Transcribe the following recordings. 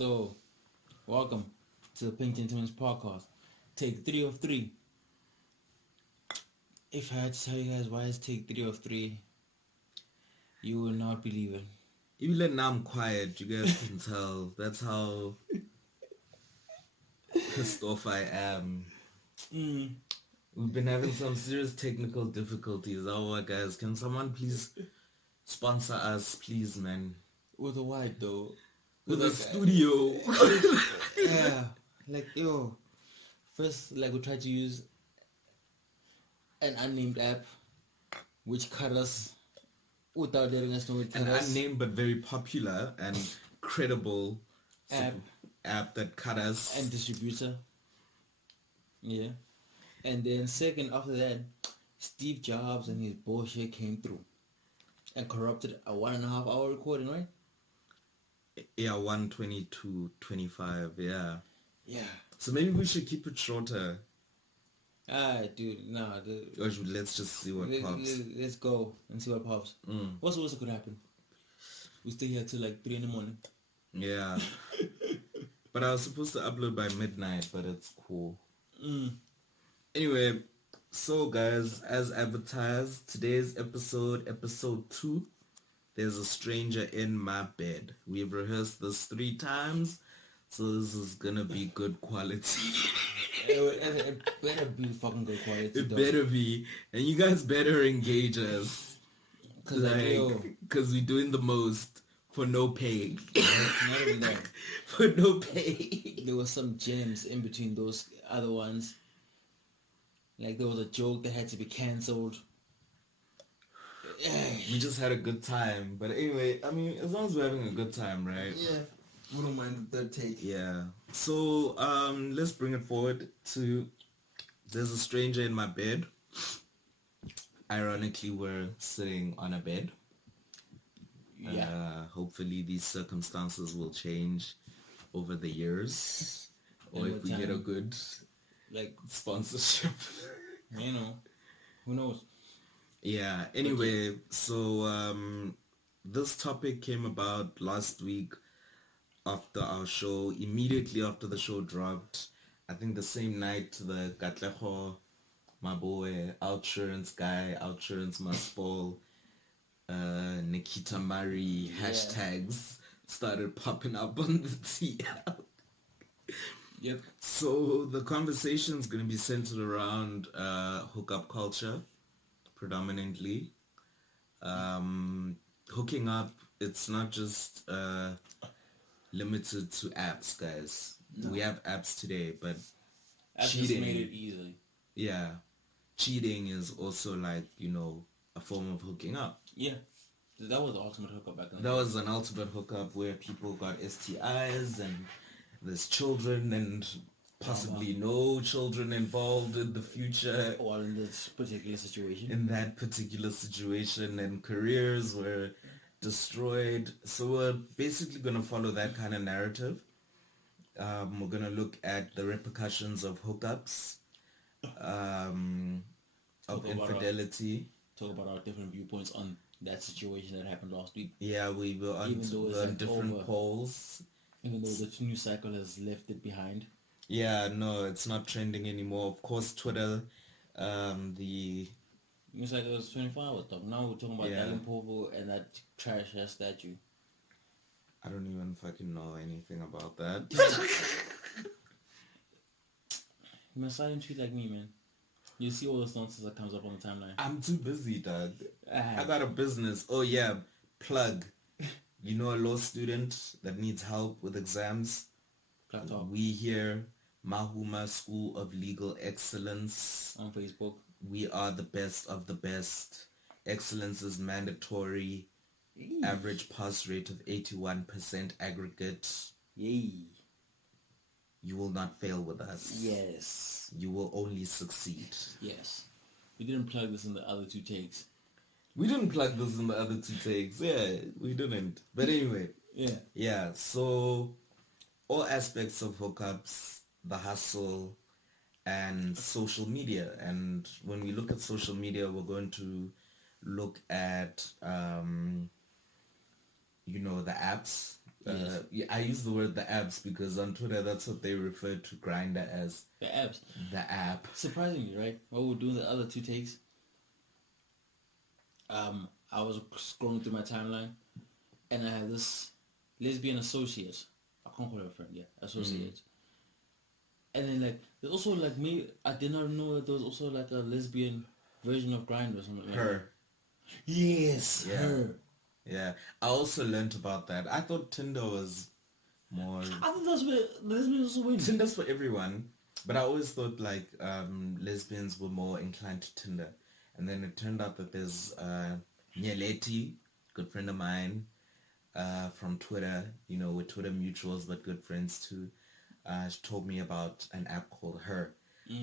So, welcome to the Pink Gentleman's podcast. Take 3 of 3. If I had to tell you guys why it's take 3 of 3, you will not believe it. Even now I'm quiet, you guys can tell. That's how pissed off I am. We've been having some serious technical difficulties. Oh, guys, can someone please sponsor us, please, man? With a white though. With a studio. Yeah. Like, yo. First, like, we tried to use an unnamed app which cut us without letting us know it cut An us. unnamed but very popular and credible app that cut us. And distributor. Yeah. And then second, after that, Steve Jobs and his bullshit came through and corrupted a 1.5 hour recording, right? Yeah, 1:22:25, yeah. Yeah. So maybe we should keep it shorter. Dude, nah. Or let's just see what pops. Let's go and see what pops. What's the worst that could happen? We stay here till like 3 in the morning. Yeah. But I was supposed to upload by midnight, but it's cool. Anyway, so guys, as advertised, today's episode 2, there's a stranger in my bed. We've rehearsed this 3 times, so this is gonna be good quality. It better be fucking good quality. It better be, and you guys better engage us, cause we're doing the most for no pay. Not even that. For no pay. There were some gems in between those other ones. Like there was a joke that had to be cancelled. We just had a good time. But anyway, I mean, as long as we're having a good time, right? Yeah. We don't mind the third take. Yeah. So, let's bring it forward to there's a stranger in my bed. Ironically, we're sitting on a bed. Yeah. Hopefully these circumstances will change over the years. Or And if we get a good like sponsorship. You know. Who knows? Yeah. Anyway, so this topic came about last week after our show, immediately after the show dropped. I think the same night the Katleho, my boy, Outsurance guy, Outsurance must fall, Nikita Mari hashtags started popping up on the TL. Yep. So the conversation is going to be centered around hookup culture, predominantly. Hooking up, it's not just limited to apps, guys. No. We have apps today, but apps cheating just made it easy. Yeah, cheating is also like, a form of hooking up. Yeah, that was the ultimate hookup back then. That was an ultimate hookup where people got STIs and there's children and possibly no children involved in the future. Or in this particular situation. In that particular situation, and careers were destroyed. So we're basically going to follow that kind of narrative. We're going to look at the repercussions of hookups, of infidelity. Talk about our different viewpoints on that situation that happened last week. Yeah, we were on different polls. Even though the news cycle has left it behind. Yeah, no, it's not trending anymore. Of course, Twitter, the news cycle was 24 hours though. Now we're talking about Limpopo and that trash ass statue. I don't even fucking know anything about that. You're a silent tweet like me, man. You see all the nonsense that comes up on the timeline. I'm too busy, dog. I got a business. Oh yeah, plug. You know a law student that needs help with exams? We here, Mahumz School of Legal Excellence. On Facebook. We are the best of the best. Excellence is mandatory. Average pass rate of 81% aggregate. Yay. You will not fail with us. Yes. You will only succeed. Yes. We didn't plug this in the other 2 takes. We didn't plug this in the other 2 takes. Yeah, we didn't. But anyway. Yeah, so all aspects of hookups, the hustle, and social media. And when we look at social media, we're going to look at, the apps Yes. Yeah, I use the word the apps because on Twitter that's what they refer to Grindr as. The apps. The app. Surprisingly, right? While we were doing the other two takes, I was scrolling through my timeline, and I had this lesbian associate. I can't call her a friend. Yeah, associate. And then like there's also like me. I did not know that there was also like a lesbian version of Grindr or something like that. Her. Yes, Yeah. her. Yeah. I also learned about that. I thought Tinder was more... I think that's where the lesbians also win. Tinder's for everyone. But I always thought like lesbians were more inclined to Tinder. And then it turned out that there's Nyeleti, good friend of mine, from Twitter, you know, we're Twitter mutuals but good friends too. She told me about an app called Her.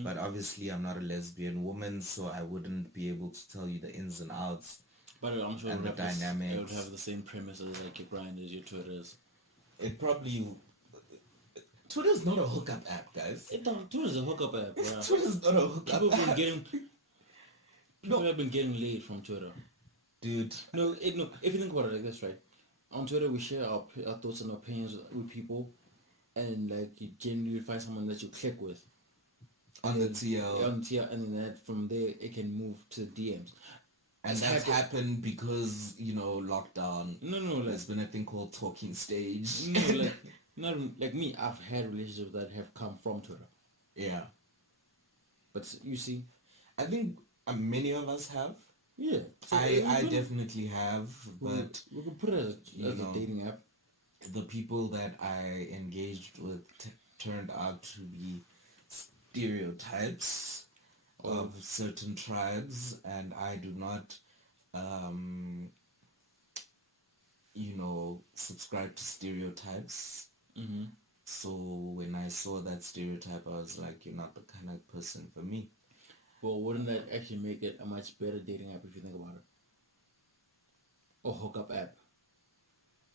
But obviously I'm not a lesbian woman, so I wouldn't be able to tell you the ins and outs. But I'm sure And the it dynamics. would have the same premises like your Grindrs, your Twitters. It probably... Twitter's not a hookup app, guys. Twitter's a hookup app, bro. Twitter's not a hookup app. People have been getting laid from Twitter. Dude. No, if you think about it like this, right? On Twitter, we share our thoughts and opinions with people, and like you genuinely find someone that you click with. On the TL. On TL, and then from there, it can move to DMs. And that's happened because, you know, lockdown. No, there's been a thing called talking stage. No, like, not like me. I've had relationships that have come from Twitter. Yeah. But you see, I think many of us have. Yeah. So I definitely have, but... We could put it as a dating app. The people that I engaged with turned out to be stereotypes of certain tribes, and I do not, you know, subscribe to stereotypes. So when I saw that stereotype, I was like, you're not the kind of person for me. Well, wouldn't that actually make it a much better dating app if you think about it? Or hookup app?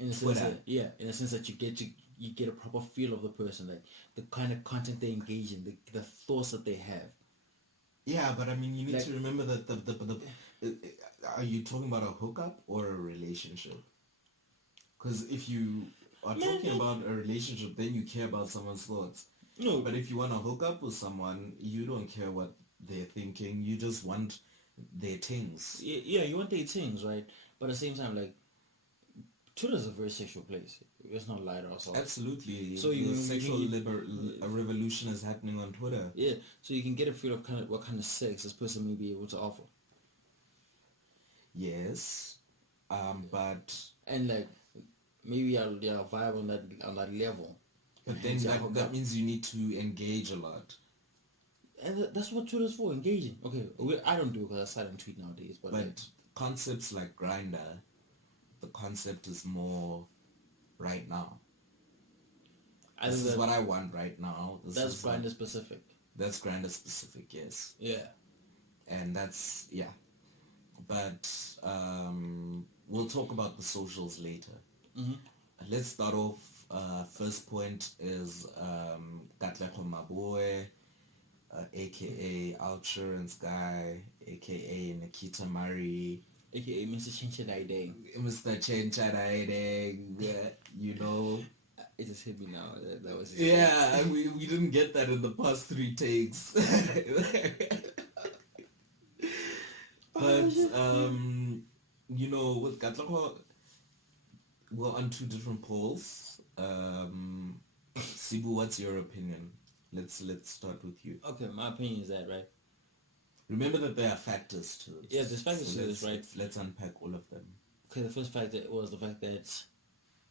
In a sense that, yeah, in a sense that you get a proper feel of the person, like the kind of content they engage in, the thoughts that they have. Yeah, but I mean, you need to remember that are you talking about a hookup or a relationship? Because if you are talking about a relationship, then you care about someone's thoughts. No, but if you want to hook up with someone, you don't care what they're thinking. You just want their things. Yeah, you want their things, right? But at the same time, like, Twitter is a very sexual place. Let's not lie to ourselves. Absolutely. So the sexual revolution is happening on Twitter. Yeah, so you can get a feel of what kind of sex this person may be able to offer. Yes, but and like maybe you'll vibe on that level. But then that means you need to engage a lot. And that's what Twitter's for, engaging. Okay, I don't do it because I silent tweet nowadays. But like, concepts like Grindr, the concept is more right now. This is what I want right now. That's Grindr specific. That's Grindr specific, yes. Yeah. And that's, yeah. But we'll talk about the socials later. Let's start off. First point is Katlego Maboe, aka Outsurance Guy, aka Nikita Murray, aka Mr. Chinchadaideng. Mr. Chinchadaideng, you know. It just hit me now. That was we didn't get that in the past 3 takes. But you know, with Katlego, we're on 2 different polls. Sibu, what's your opinion? Let's start with you. Okay, my opinion is that, right? Remember that there are factors to it. Yeah, there's factors to this, right? Let's unpack all of them. Okay, the first factor was the fact that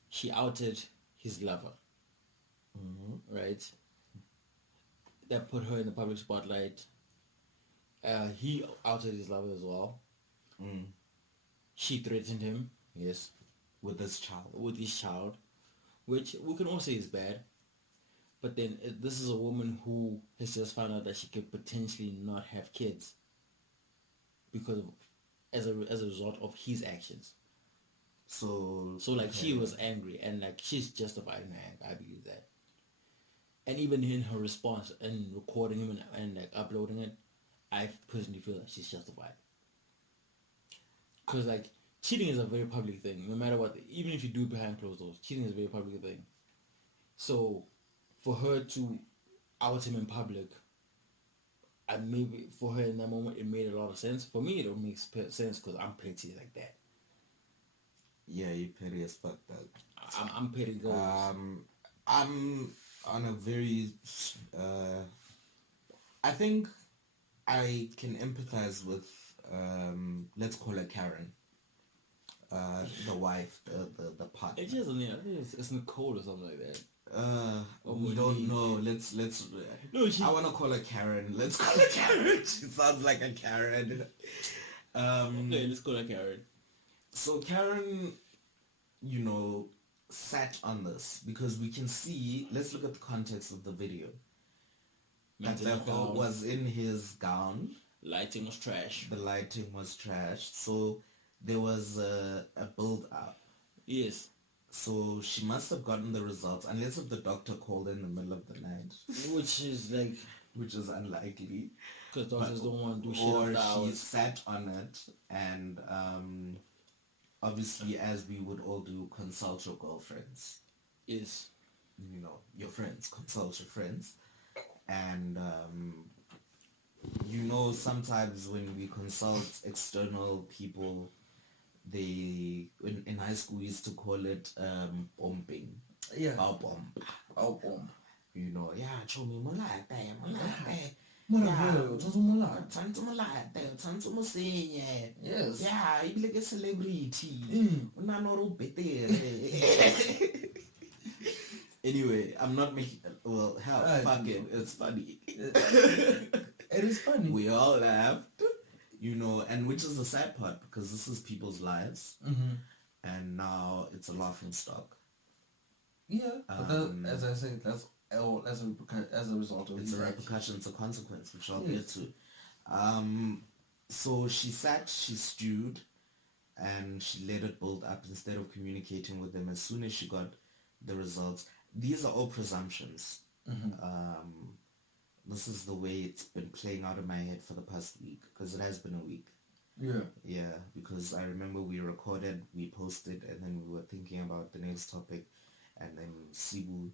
he outed his lover. Right? That put her in the public spotlight. He outed his lover as well. She threatened him, yes. With his child. Which we can all say is bad. But then this is a woman who has just found out that she could potentially not have kids because as a result of his actions. So like she was angry, and like she's justified in her anger. I believe that. And even in her response and recording him and like uploading it, I personally feel that she's justified. Because like cheating is a very public thing. No matter what, even if you do it behind closed doors, cheating is a very public thing. So, for her to out him in public, and maybe for her in that moment it made a lot of sense. For me, it don't make sense because I'm petty like that. Yeah, you petty as fuck, dog. I'm petty goals. I'm on a very I think I can empathize with let's call her Karen, the wife, the partner. It just, I think it's Nicole or something like that. We don't know. Let's. No, I want to call her Karen. Let's call her Karen. She sounds like a Karen. Okay, let's call her Karen. So Karen, sat on this because we can see. Let's look at the context of the video. Katlego was in his gown. Lighting was trash. The lighting was trash. So there was a build up. Yes. So she must have gotten the results, unless if the doctor called in the middle of the night. Which is unlikely. Because doctors don't want to do shit. Or she sat on it and obviously, as we would all do, consult your girlfriends. Yes. Your friends. Consult your friends. And sometimes when we consult external people, they in high school we used to call it bombing. Yeah. Bomb. Yeah, show me molate. Yes. Yeah, you like a celebrity. Anyway, I'm not making. Well, hell, fuck it. It's funny. It is funny. We all laughed. And which is the sad part, because this is people's lives, and now it's a laughing stock. Yeah, as I say, that's as a result of it's a repercussion, it's a consequence, which I'll get to. So she stewed, and she let it build up instead of communicating with them as soon as she got the results. These are all presumptions. This is the way it's been playing out in my head for the past week, because it has been a week. Yeah, because I remember we recorded, we posted, and then we were thinking about the next topic, and then Sibu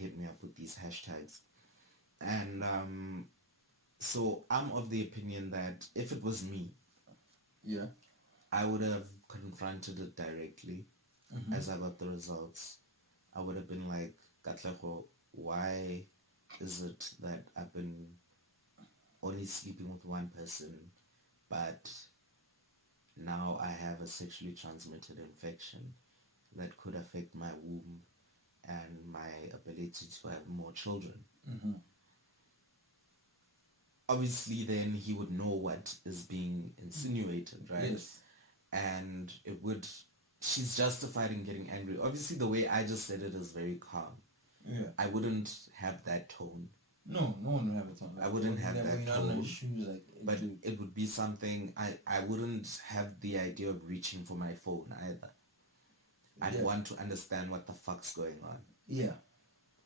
hit me up with these hashtags. And so I'm of the opinion that if it was me, I would have confronted it directly as I got the results. I would have been like, Katlego, why is it that I've been only sleeping with one person, but now I have a sexually transmitted infection that could affect my womb and my ability to have more children? Obviously, then he would know what is being insinuated, right? Yes. And she's justified in getting angry. Obviously, the way I just said it is very calm. Yeah. I wouldn't have that tone. No one would have a tone. I wouldn't have that tone. But dude. it would be something, I wouldn't have the idea of reaching for my phone either. I'd want to understand what the fuck's going on. Yeah.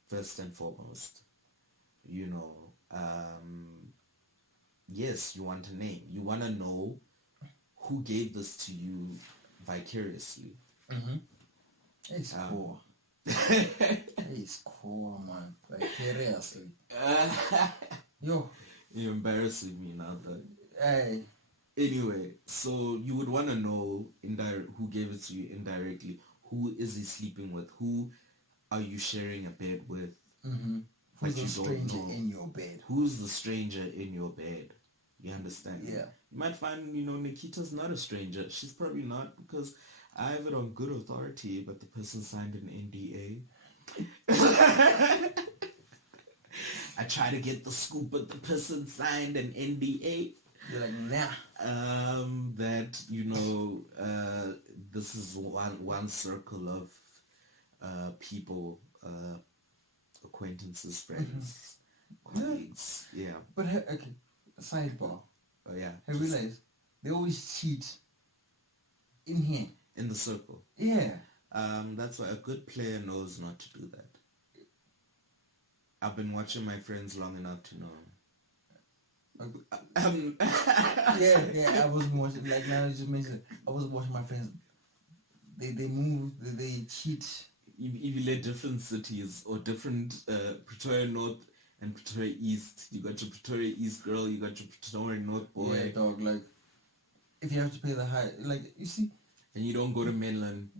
First and foremost. Yes, you want a name. You want to know who gave this to you vicariously. It's cool. It's cool, man. Vicariously. Yo. You're embarrassing me now, though. Hey. Anyway, so you would want to know who gave it to you indirectly. Who is he sleeping with? Who are you sharing a bed with? Who's the stranger in your bed? Who's the stranger in your bed? You understand? Yeah. You might find, Nikita's not a stranger. She's probably not, because I have it on good authority, but the person signed an NDA. I try to get the scoop, but the person signed an NDA. You're like, nah. That, this is one circle of people, acquaintances, friends, colleagues. Yeah. But, okay, sidebar. Oh, yeah. I realized they always cheat in here. In the circle. Yeah. That's why a good player knows not to do that. I've been watching my friends long enough to know. Yeah. I was watching. Like now you just mentioned, I was watching my friends. They move. They cheat. If you let different cities or different Pretoria North and Pretoria East, you got your Pretoria East girl, you got your Pretoria North boy. Yeah, dog. Like if you have to pay the high, like you see, and you don't go to mainland.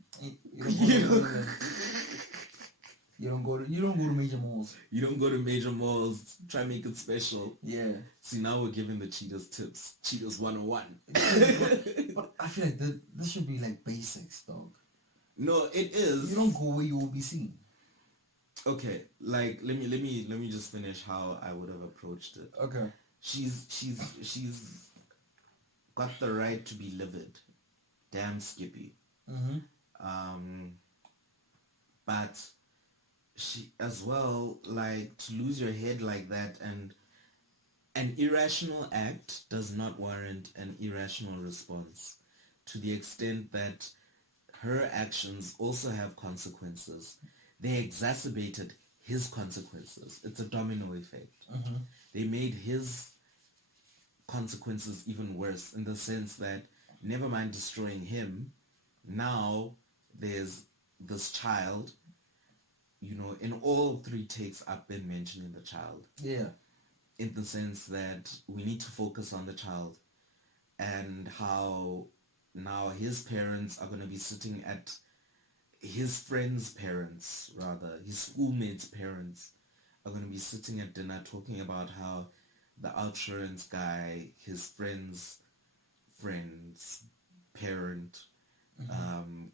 You don't go to major malls. You don't go to major malls. Try and make it special. Yeah. See, now we're giving the cheaters tips. Cheaters 101. But I feel like this should be like basics, dog. No, it is. You don't go where you will be seen. Okay, like let me just finish how I would have approached it. Okay. She's got the right to be livid. Damn Skippy. But she as well, like, to lose your head like that, and an irrational act does not warrant an irrational response, to the extent that her actions also have consequences. They exacerbated his consequences. It's a domino effect. They made his consequences even worse, in the sense that, never mind destroying him, now there's this child. In all three takes I've been mentioning the child. Yeah. In the sense that we need to focus on the child, and how now his parents are going to be sitting at his friends' parents, rather, his schoolmates' parents are going to be sitting at dinner talking about how the outsurance guy, his friend's parent,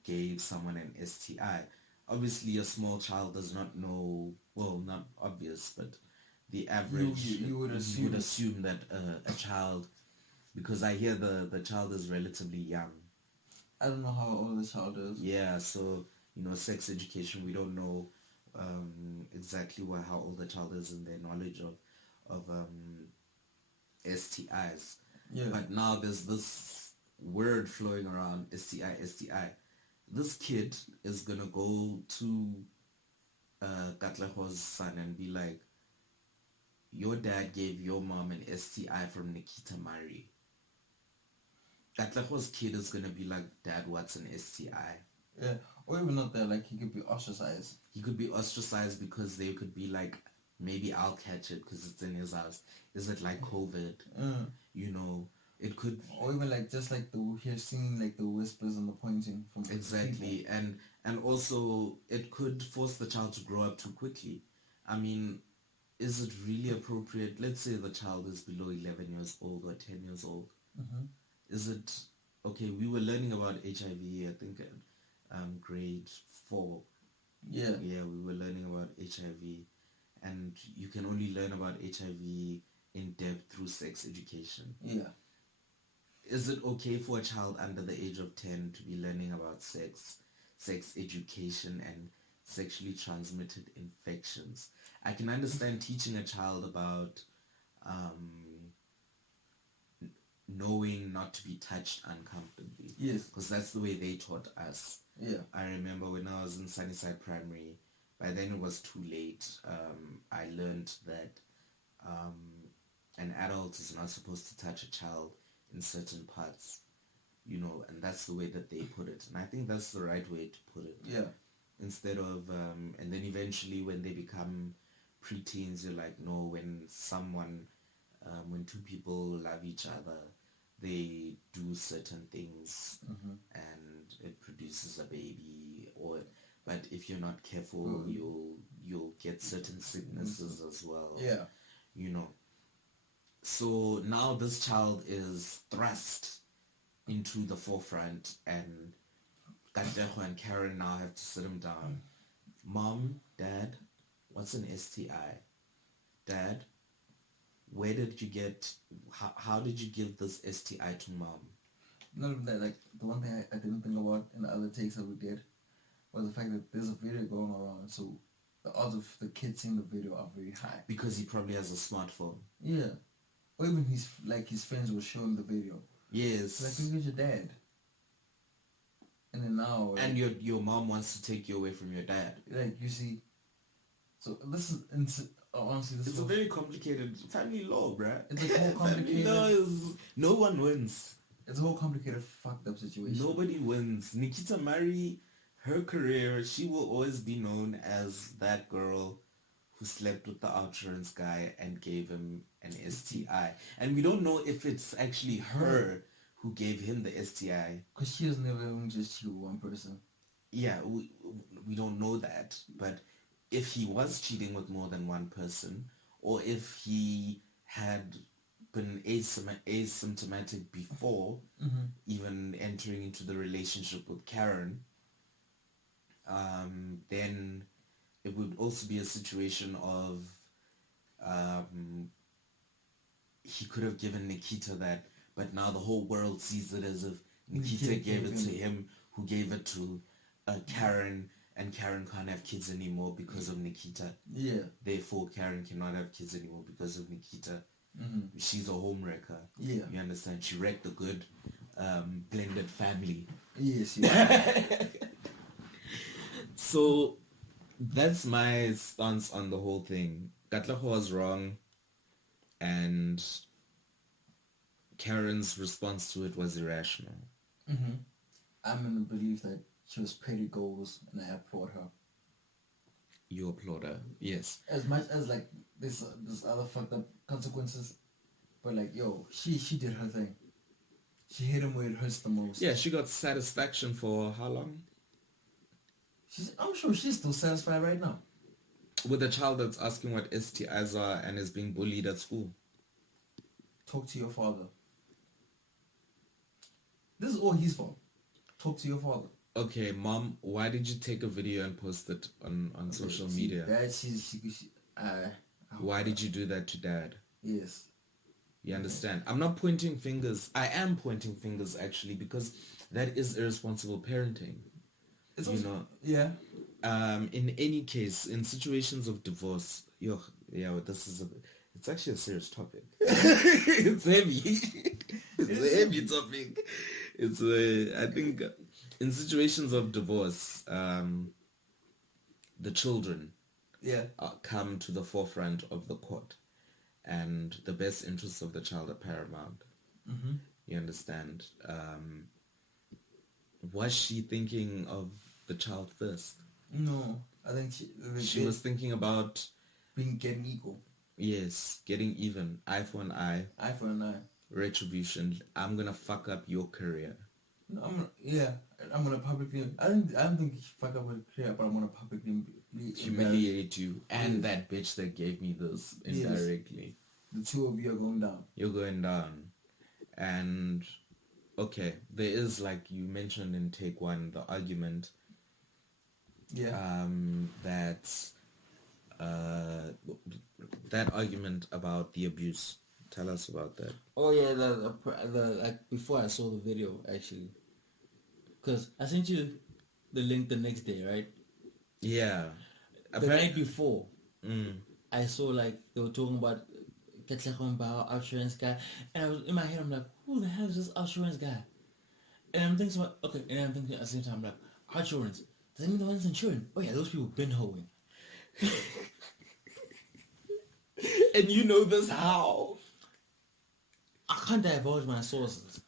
gave someone an STI. Obviously, a small child does not know, well, not obvious, but the average, you would assume that a child, because I hear the child is relatively young. I don't know how old the child is. Yeah, so, sex education, we don't know exactly how old the child is in their knowledge of STIs. Yeah. But now there's this word flowing around, STI. This kid is gonna go to Katleho's son and be like, your dad gave your mom an STI from Nikita Mari. Katleho's kid is gonna be like, Dad, what's an STI? Yeah, or even not that, like, he could be ostracized. He could be ostracized because they could be like, maybe I'll catch it because it's in his house. Is it like COVID? It could, or even like just like you're seeing like the whispers and the pointing from exactly people. and also it could force the child to grow up too quickly. I mean, is it really appropriate? Let's say the child is below 11 years old or 10 years old. Is it okay? We were learning about HIV, I think, grade 4. Yeah, we were learning about HIV, and you can only learn about HIV in depth through sex education. Yeah. Is it okay for a child under the age of 10 to be learning about sex education and sexually transmitted infections? I can understand teaching a child about knowing not to be touched uncomfortably. Yes. Because that's the way they taught us. Yeah. I remember when I was in Sunnyside Primary, by then it was too late. I learned that an adult is not supposed to touch a child in certain parts, and that's the way that they put it. And I think that's the right way to put it. Yeah. Instead of, and then eventually when they become preteens, you're like, no, when two people love each other, they do certain things and it produces a baby, but if you're not careful, you'll get certain sicknesses as well. Yeah. So now this child is thrust into the forefront, and Katleho and Karen now have to sit him down. Mom, Dad, what's an STI? Dad, where did you get, how did you give this STI to Mom? Not even that, like, the one thing I didn't think about in the other takes that we did was the fact that there's a video going around, so the odds of the kids seeing the video are very high. Because he probably has a smartphone. Yeah. Or even his friends will show him the video. Yes. Like, look at your dad. And then now... and your mom wants to take you away from your dad. Like, you see... So this is... honestly, this It's is a very complicated family law, bruh. It's a whole Family law complicated. is no one wins. It's a whole complicated, fucked up situation. Nobody wins. Nikita Mari, her career, she will always be known as that girl who slept with the outsurance guy and gave him an STI. And we don't know if it's actually her who gave him the STI. Because she has never even just cheated with one person. Yeah, we don't know that. But if he was cheating with more than one person, or if he had been asymptomatic before even entering into the relationship with Karen, then it would also be a situation of he could have given Nikita that, but now the whole world sees it as if Nikita gave it to him, who gave it to Karen, and Karen can't have kids anymore because of Nikita. Yeah. Therefore, Karen cannot have kids anymore because of Nikita. She's a homewrecker. Yeah. You understand? She wrecked a good blended family. Yes, yeah. So that's my stance on the whole thing. Katlaho was wrong, and Karen's response to it was irrational. I'm in the belief that she was petty goals, and I applaud her. You applaud her, yes. As much as like this other fucked up consequences, but like yo, she did her thing. She hit him where it hurts the most. Yeah, she got satisfaction for how long? I'm sure she's still satisfied right now. With a child that's asking what STIs are and is being bullied at school. Talk to your father. This is all his fault. Talk to your father. Okay, Mom, why did you take a video and post it on social media? Why did you do that to Dad? Yes. You understand? I'm not pointing fingers. I am pointing fingers, actually, because that is irresponsible parenting. It's you also, know? Yeah. In any case, in situations of divorce, it's actually a serious topic. It's heavy. It's a heavy topic. I think in situations of divorce, the children come to the forefront of the court, and the best interests of the child are paramount. You understand? Was she thinking of the child first? No, I think she was thinking about getting equal. Yes, getting even. Eye for an eye. Eye for an eye. Retribution. I'm gonna fuck up your career. No, I'm gonna publicly. I don't think fuck up her career, but I'm gonna publicly humiliate you and that bitch that gave me this indirectly. Yes. The two of you are going down. You're going down, and okay, there is, like you mentioned in take one, the argument. Yeah. That argument about the abuse. Tell us about that. Oh yeah, the like before I saw the video actually, because I sent you the link the next day, right? Yeah. The night before, I saw like they were talking about insurance guy, and I was in my head. I'm like, who the hell is this insurance guy? And I'm thinking, and I'm thinking at the same time, I'm like, insurance. Does that mean the one's insuring? Oh yeah, those people been hoeing. And you know this how? I can't divulge my sources.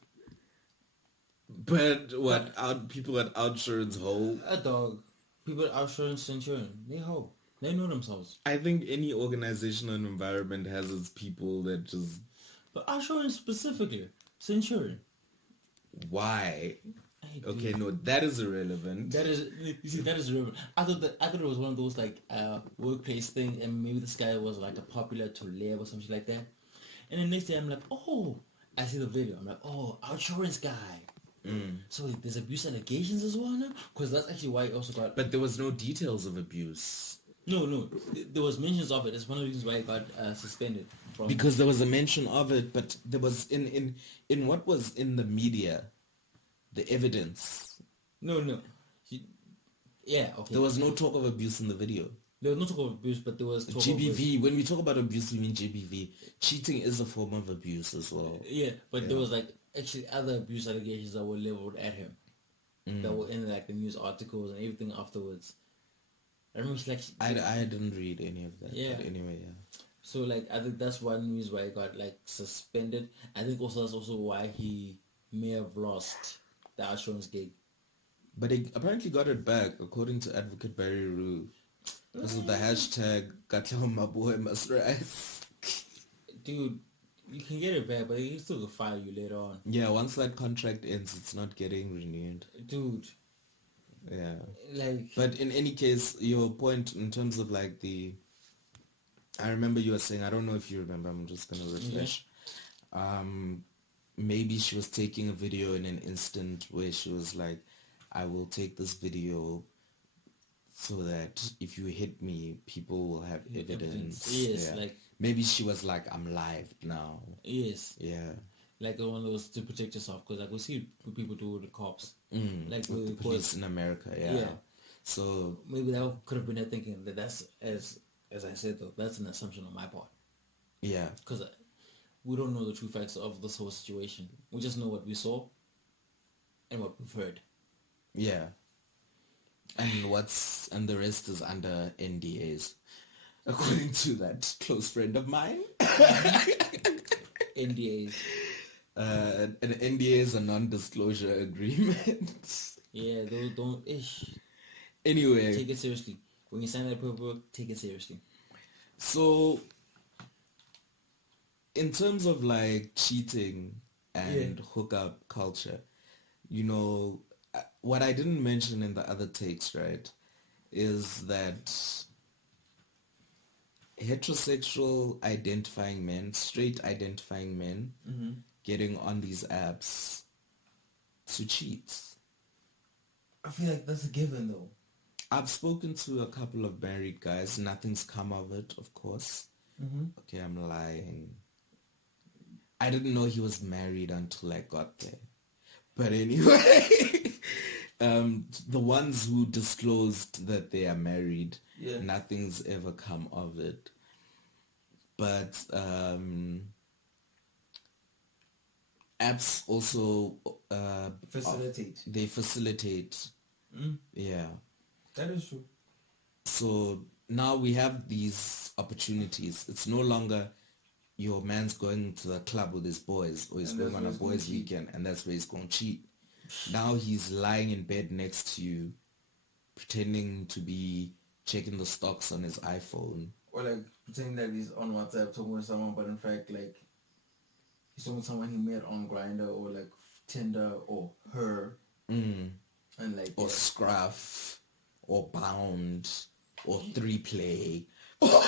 But what? People at insurance hoe? A dog. People at insurance insuring. They hoe. They know themselves. I think any organization and environment has its people that just... But insurance specifically. It's insuring. Why? Okay, no, that is irrelevant. That is irrelevant. I thought it was one of those like workplace thing, and maybe this guy was like a popular to live or something like that. And then next day I'm like, oh, I see the video. I'm like, oh, insurance guy. So there's abuse allegations as well now? Because that's actually why he also got... But there was no details of abuse. No. There was mentions of it. It's one of the reasons why he got suspended. Because there was a mention of it, but there was in what was in the media, the evidence. No. Okay. There was no talk of abuse in the video. There was no talk of abuse, but there was talk GBV. When we talk about abuse, we mean GBV. Cheating is a form of abuse as well. Yeah, but there was like actually other abuse allegations that were leveled at him, that were in like the news articles and everything afterwards. I remember she, like I didn't read any of that. Yeah. But anyway, yeah. So like I think that's one reason why he got like suspended. I think also that's also why he may have lost the assurance gig. But he apparently got it back, according to Advocate Barry Rue. Because of the hashtag Katlao Maboe must rise. Dude, you can get it back, but he still will fire you later on. Yeah, once that contract ends, it's not getting renewed. Dude. Yeah. Like... But in any case, your point in terms of like I remember you were saying, I don't know if you remember, I'm just going to refresh. Maybe she was taking a video in an instant where she was like, I will take this video so that if you hit me, people will have evidence. Yes, yeah. like... Maybe she was like, I'm live now. Yes. Yeah. Like one of those to protect yourself, because like we see what people do with the cops. Like with the police in America, yeah. So maybe that could have been her thinking. That's, as I said though, that's an assumption on my part. Yeah. Because we don't know the true facts of this whole situation. We just know what we saw and what we've heard. Yeah. And the rest is under NDAs, according to that close friend of mine. NDAs. An NDA is a non-disclosure agreement. Yeah, those don't... Ish. Anyway. Take it seriously. When you sign that paperwork, take it seriously. So, in terms of like cheating and hookup culture, you know, what I didn't mention in the other takes, right, is that heterosexual identifying men, straight identifying men, getting on these apps to cheat. I feel like that's a given though. I've spoken to a couple of married guys. Nothing's come of it, of course. Okay, I'm lying. I didn't know he was married until I got there. But anyway, the ones who disclosed that they are married, nothing's ever come of it. But apps also facilitate. They facilitate. Yeah. That is true. So now we have these opportunities. It's no longer your man's going to the club with his boys, or he's going on a boys' weekend, and that's where he's going to cheat. Now he's lying in bed next to you, pretending to be checking the stocks on his iPhone. Or like pretending that he's on WhatsApp talking with someone, but in fact like he's talking with someone he met on Grindr or like Tinder or her. And like or Scruff or Bound or 3Play. How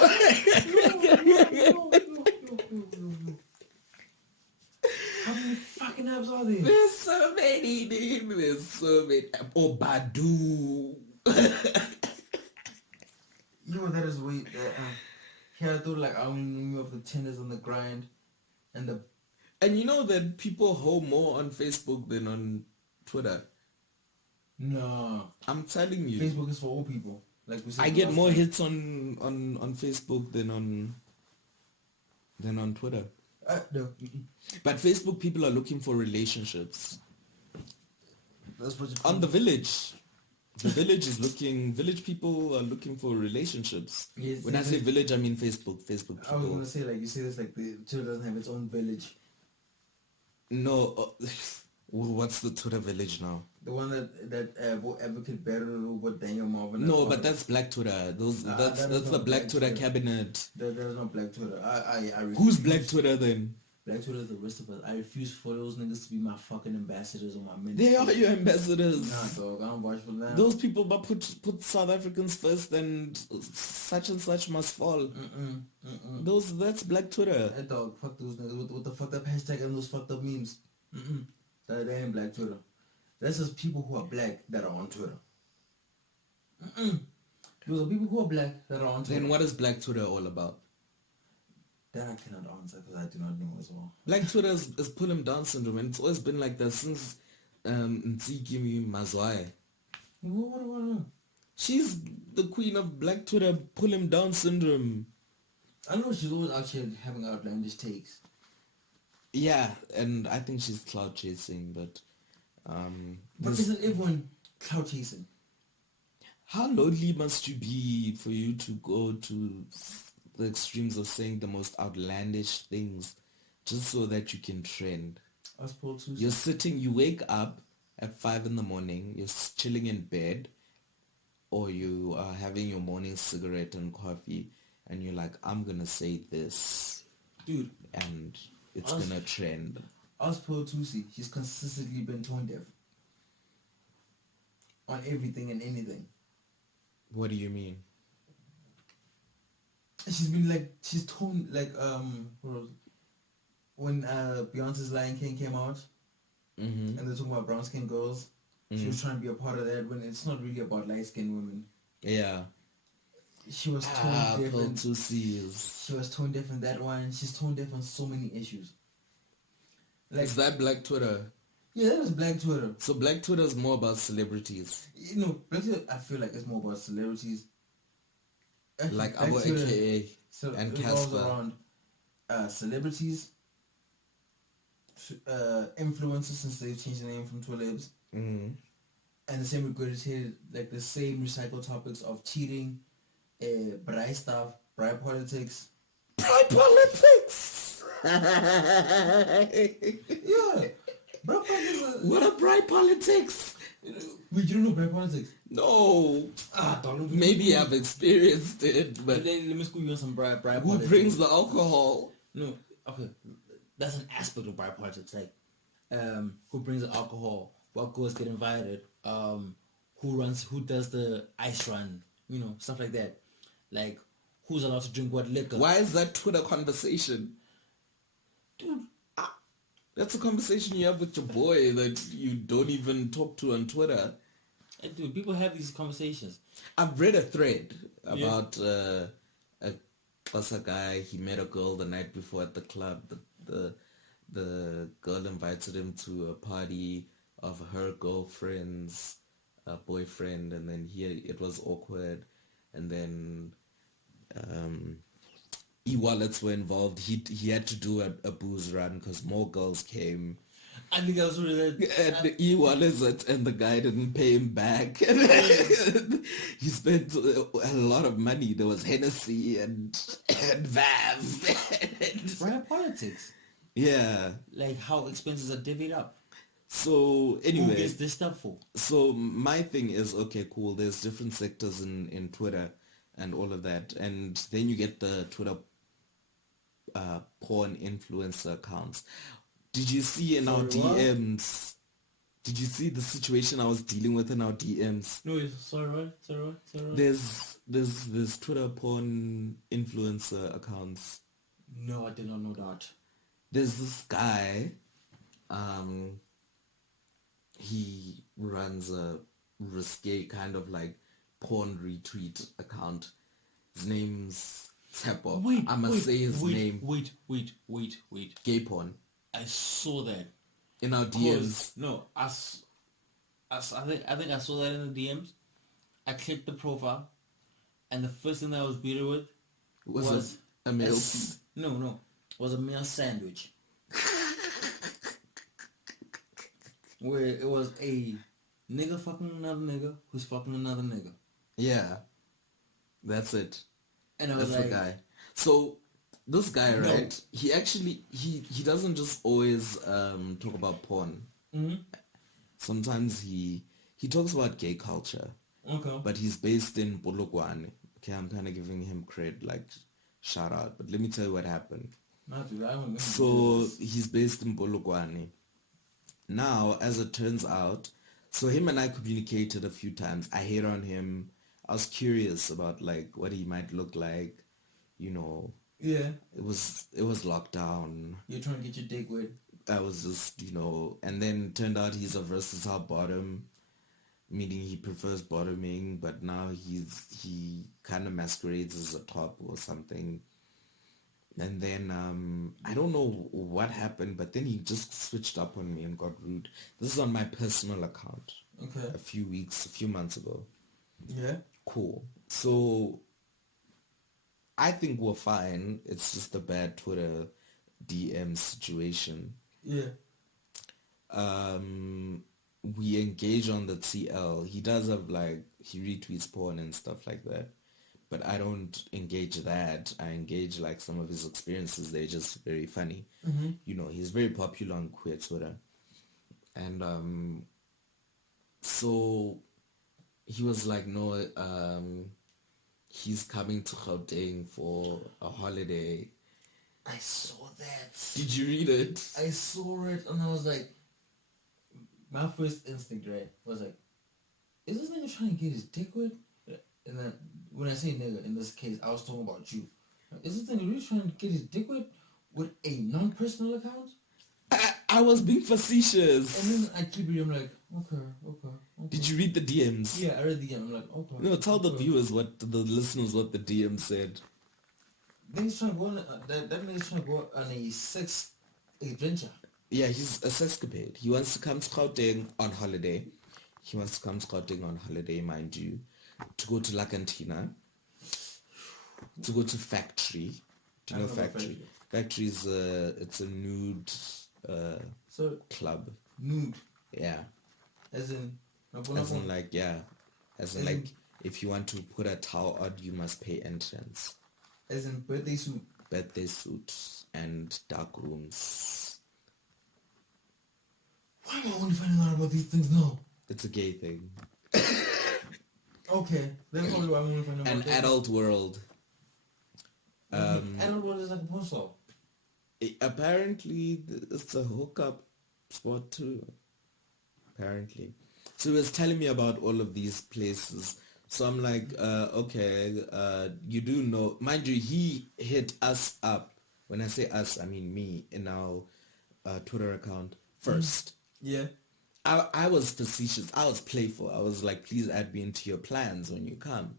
many fucking apps are there? There's so many, dude. There's so many. Or Badu. You know that is way that here I thought like I only knew of the Tinders on the grind and you know that people hold more on Facebook than on Twitter. No, I'm telling you. Facebook is for all people. Like we said, I get more hits on Facebook than on Twitter. No. But Facebook people are looking for relationships. That's what on the Village. The Village people are looking for relationships. Yes, when I say Village, I mean Facebook people. I was going to say, like, you say this, like, the Twitter doesn't have its own village. No, what's the Twitter Village now? The one that Advocate Barrow with Daniel Marvin. No, but that's Black Twitter. That's the Black Twitter cabinet. There's no Black Twitter. I Who's Black Twitter then? Black Twitter is the rest of us. I refuse for those niggas to be my fucking ambassadors or my men. They are your ambassadors. Nah, dog. I don't watch for them. Those people but put South Africans first and such must fall. That's Black Twitter. Hey dog, fuck those niggas with the fucked up hashtag and those fucked up memes. That ain't Black Twitter. That's just people who are black that are on Twitter. Those are people who are black that are on Twitter. Then what is Black Twitter all about? That I cannot answer because I do not know as well. Black Twitter is pull him down syndrome, and it's always been like that since Nzigi Mazwai. What? She's the queen of Black Twitter pull him down syndrome. I know she's always out here having outlandish takes. Yeah, and I think she's cloud chasing, but isn't everyone cloud chasing? How lonely must you be for you to go to the extremes of saying the most outlandish things just so that you can trend? I suppose too. You're sitting, you wake up at 5 in the morning, you're chilling in bed, or you are having your morning cigarette and coffee, and you're like, I'm gonna say this, Dude, and it's gonna trend. Us Pearl Tusi, she's consistently been tone deaf on everything and anything. What do you mean? She's been like, she's tone like when Beyonce's Lion King came out, Mm-hmm. and they're talking about brown skinned girls. She was trying to be a part of that when it's not really about light skinned women. Yeah. She was tone deaf. She was tone deaf in that one. She's tone deaf on so many issues. Like, is that Black Twitter? Yeah, that was Black Twitter. So Black Twitter is more about celebrities. You know, Black Twitter, I feel like it's more about celebrities. Actually, like Black Abo Twitter, AKA so and it revolves Casper. around celebrities, influencers, since they've changed the name from Twilibs. Mm-hmm. And the same regurgitated, like the same recycled topics of cheating, bribe stuff, bribe politics. Bribe politics! Yeah. Bribe politics. What are bribe politics? Wait, you don't know bribe politics? No. Don't Maybe I've experienced it, but let me school you on some bribe who politics. brings the alcohol? No, okay. That's an aspect of bribe politics. Like, who brings the alcohol? What girls get invited? Who does the ice run? You know, stuff like that. Like, who's allowed to drink what liquor? Why is that Twitter conversation? Dude, that's a conversation you have with your boy that you don't even talk to on Twitter. dude, people have these conversations. I've read a thread about a guy. He met a girl the night before at the club. The girl invited him to a party of her girlfriend's boyfriend, and then it was awkward, and then e-wallets were involved. He had to do a booze run because more girls came. I think I was really like, And the e-wallets and the guy didn't pay him back. He spent a lot of money. There was Hennessy and Vav. bribe politics. Yeah. Like how expenses are divvied up. So Who anyway, gets this stuff for? so my thing is, okay, cool. There's different sectors in Twitter and all of that. And then you get the Twitter porn influencer accounts. Did you see in our DMs? Did you see the situation I was dealing with in our DMs? No, sorry, what? There's Twitter porn influencer accounts. No, I did not know that. There's this guy, he runs a risque kind of like porn retweet account. His name's Tepo. I must say his name. Wait. Gay porn. I saw that. In our DMs. No, I think I saw that in the DMs. I clicked the profile, and the first thing that I was greeted with was a male piece. No, was a male sandwich. Where it was a nigga fucking another nigga who's fucking another nigga. Yeah. That's it. And I was That's like, the guy. So this guy, No. right? He actually he doesn't just always talk about porn. mm-hmm. Sometimes he talks about gay culture. Okay. But he's based in Polokwane. Okay, I'm kind of giving him credit, like shout out. But let me tell you what happened. So he's based in Polokwane. Now, as it turns out, so him and I communicated a few times. I hit on him. I was curious about like what he might look like. You know. Yeah. It was lockdown. You're trying to get your dick wet. I was just, and then turned out he's a versatile bottom, meaning he prefers bottoming, but now he kind of masquerades as a top or something. And then I don't know what happened, but then he just switched up on me and got rude. This is on my personal account. Okay. A few months ago. Yeah. Cool. So I think we're fine. It's just a bad Twitter DM situation. Yeah. We engage on the TL. He does have like he retweets porn and stuff like that. But I don't engage that. I engage like some of his experiences. They're just very funny. You know, he's very popular on queer Twitter. And so he was like, no, he's coming to Gauteng for a holiday. I saw that. Did you read it? I saw it and I was like, my first instinct, right, was like, is this nigga trying to get his dick wet? And then when I say nigga, in this case, I was talking about you. Is this nigga really trying to get his dick wet with a non-personal account? I was being facetious. And then I keep reading, I'm like, okay. Did you read the DMs? Yeah, I read the DM. I'm like, okay. No, tell the viewers the listeners what the DM said. Nigga's trying to go on, that nigga's trying to go on a sex adventure. Yeah, he's a sexcapade. He wants to come to Gauteng on holiday. Mind you. To go to La Cantina. To go to Factory. Do you know Factory? Factory is it's a nude club. Nude. Yeah. As in if you want to put a towel on, you must pay entrance. As in birthday suit. Birthday suits and dark rooms. Why am I only finding out about these things now? It's a gay thing. Okay, that's probably why I'm only finding out An about this. adult world. Adult world is like a porn star. Apparently, it's a hookup spot too. Apparently. So he was telling me about all of these places. So I'm like, okay, you do know. Mind you, he hit us up. When I say us, I mean me in our Twitter account first. Yeah. I was facetious. I was playful. I was like, please add me into your plans when you come.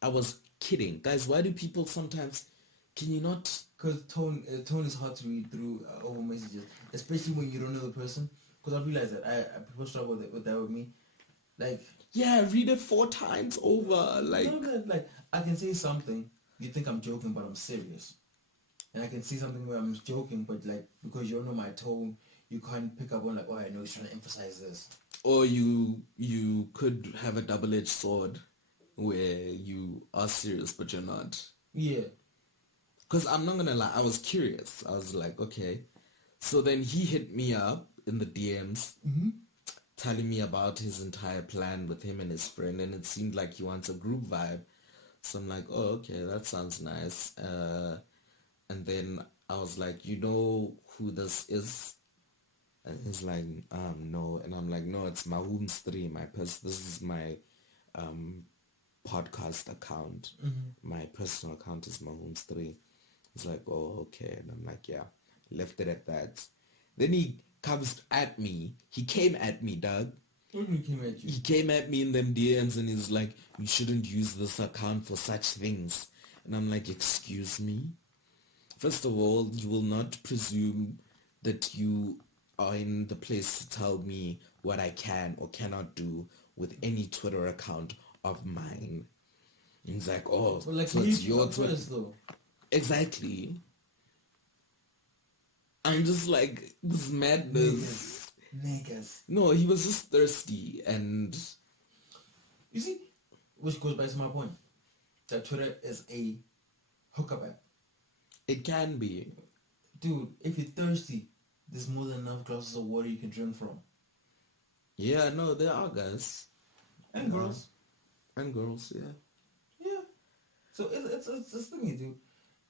I was kidding. Guys, why do people sometimes... Can you not... Because tone is hard to read through over messages. Especially when you don't know the person. Because I realized that people struggle with that with me. Like... Yeah, read it 4 times over. Like... No, like, I can say something. You think I'm joking, but I'm serious. And I can say something where I'm joking, but like, because you don't know my tone... You can't pick up on like, oh, I know he's trying to emphasize this. Or you could have a double-edged sword where you are serious but you're not. Yeah. Because I'm not gonna lie, I was curious. I was like, okay. So then he hit me up in the DMs, telling me about his entire plan with him and his friend, and it seemed like he wants a group vibe. So I'm like, oh, okay, that sounds nice. And then I was like, you know who this is? And he's like, no. And I'm like, no, it's Mahumz 3. This is my podcast account. My personal account is Mahumz 3. He's like, oh, okay. And I'm like, yeah. Left it at that. Then he comes at me. He came at me, Doug. What do you mean he came at you? He came at me in them DMs and he's like, you shouldn't use this account for such things. And I'm like, excuse me? First of all, you will not presume that you are in the place to tell me what I can or cannot do with any Twitter account of mine. And he's like, oh, but like, so it's your Twitter Twitter. though. Exactly. I'm just like, this madness. Niggas. No, he was just thirsty and... You see, which goes back to my point. That Twitter is a hookup app. It can be. Dude, if you're thirsty, there's more than enough glasses of water you can drink from. Yeah, no, there are guys. And girls. And girls, yeah. Yeah. So it's thingy, dude.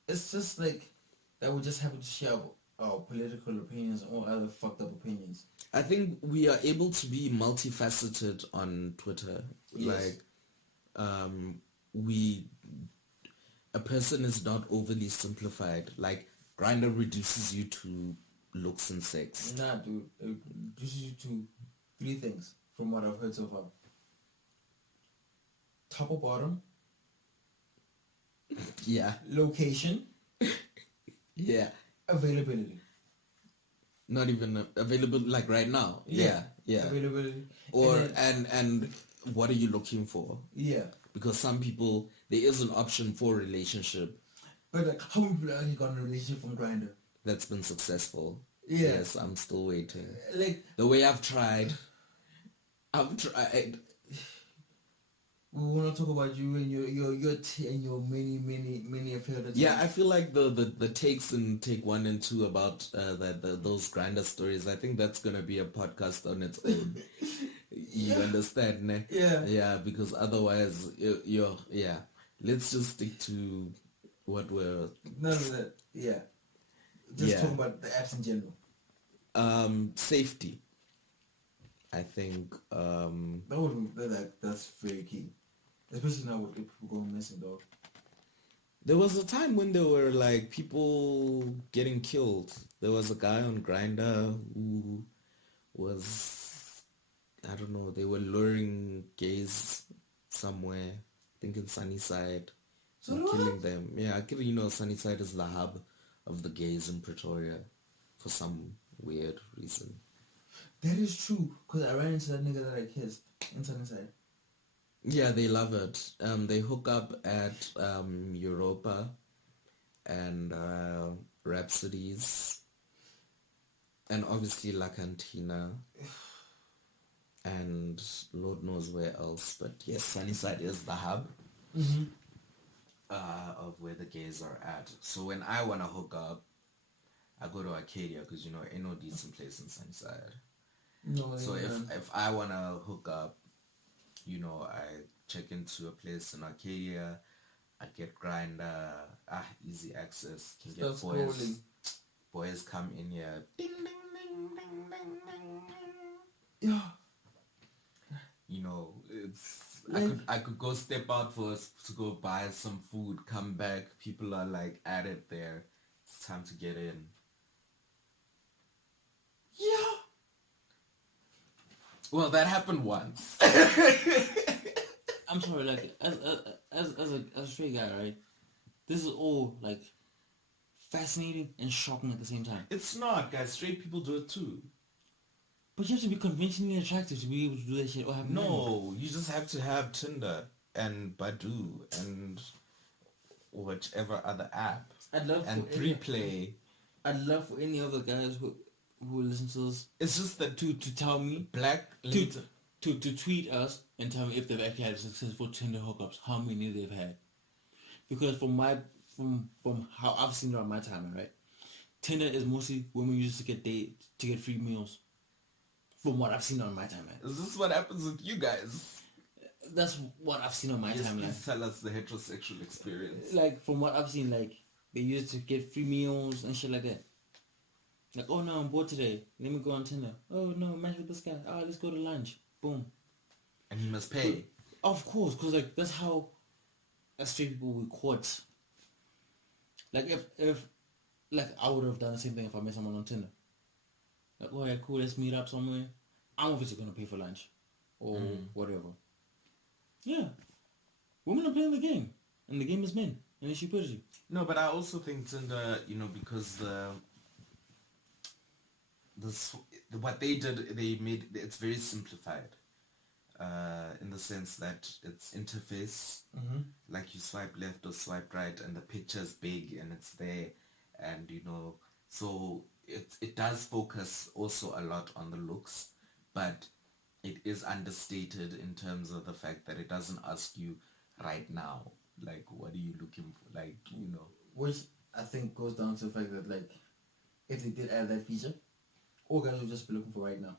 It's just like that we just happen to share our political opinions or other fucked up opinions. I think we are able to be multifaceted on Twitter. Yes. Like, a person is not overly simplified. Like, Grindr reduces you to looks and sex. Nah, dude. It reduces you to 3 things from what I've heard so far. Top or bottom. Yeah. Location. Yeah. Availability. Not even available like right now. Yeah. Availability. Or and what are you looking for? Yeah. Because some people, there is an option for relationship. But like, how many people actually got in a relationship from Grindr? That's been successful. Yeah. Yes, I'm still waiting. Like, the way I've tried. We want to talk about you and and your many affairs. Yeah, I feel like the takes in take 1 and 2 about those grinder stories. I think that's gonna be a podcast on its own. You understand, ne? Yeah. Yeah, because otherwise, you're yeah. Let's just stick to what we're. None of that. Yeah. Just Yeah. talk about the apps in general. Safety. I think That's very key, especially now with people going missing, dog. there was a time when there were like people getting killed. There was a guy on Grinder who was, I don't know, they were luring gays somewhere, I think in Sunnyside, So and what? killing them. Yeah, you know, Sunnyside is the hub of the gays in Pretoria for some weird reason. That is true, because I ran into that nigga that I kissed in Sunnyside. Yeah, they love it. They hook up at Europa and Rhapsodies and obviously La Cantina and Lord knows where else. But yes, Sunnyside is the hub of where the gays are at. So when I want to hook up, I go to Arcadia because, you know, ain't no decent place in Sunnyside. No, So yeah. if I want to hook up, you know, I check into a place in Arcadia, I get Grinder, easy access, can get Start scrolling. boys come in here, ding, ding, ding, ding, ding, ding. Yeah. You know, it's, Like- I could go step out to go buy some food, come back, people are like at it there, it's time to get in. Yeah. Well, that happened once. I'm sorry, like as a straight guy, right? This is all like fascinating and shocking at the same time. It's not, guys, straight people do it too. But you have to be conventionally attractive to be able to do that shit or have money. No, you just have to have Tinder and Badoo and whichever other app I'd love and for any, 3Play. I'd love for any other guys who listen to this It's just that to tell me black to tweet us and tell me if they've actually had successful Tinder hookups, how many they've had. Because from how I've seen it on my timeline, right? Tinder is mostly women use to get free meals. From what I've seen on my timeline. Is this what happens with you guys? That's what I've seen on my Yes, timeline. please tell us the heterosexual experience. Like from what I've seen, like they use it to get free meals and shit like that. Like, oh no, I'm bored today. Let me go on Tinder. Oh no, match with this guy. Oh, let's go to lunch. Boom. And he must pay. Of course, because like that's how as straight people we caught. Like if like I would have done the same thing if I met someone on Tinder. Like, oh yeah, cool, let's meet up somewhere. I'm obviously gonna pay for lunch or whatever. Yeah, women are playing the game, and the game is men, and it's pretty. No, but I also think Tinder, you know, because what they did, they made it's very simplified. In the sense that it's interface, like you swipe left or swipe right, and the picture's big and it's there, and you know, so it does focus also a lot on the looks, but it is understated in terms of the fact that it doesn't ask you right now, like, what are you looking for, like, you know. Which I think goes down to the fact that like, if they did add that feature, all guys would just be looking for right now.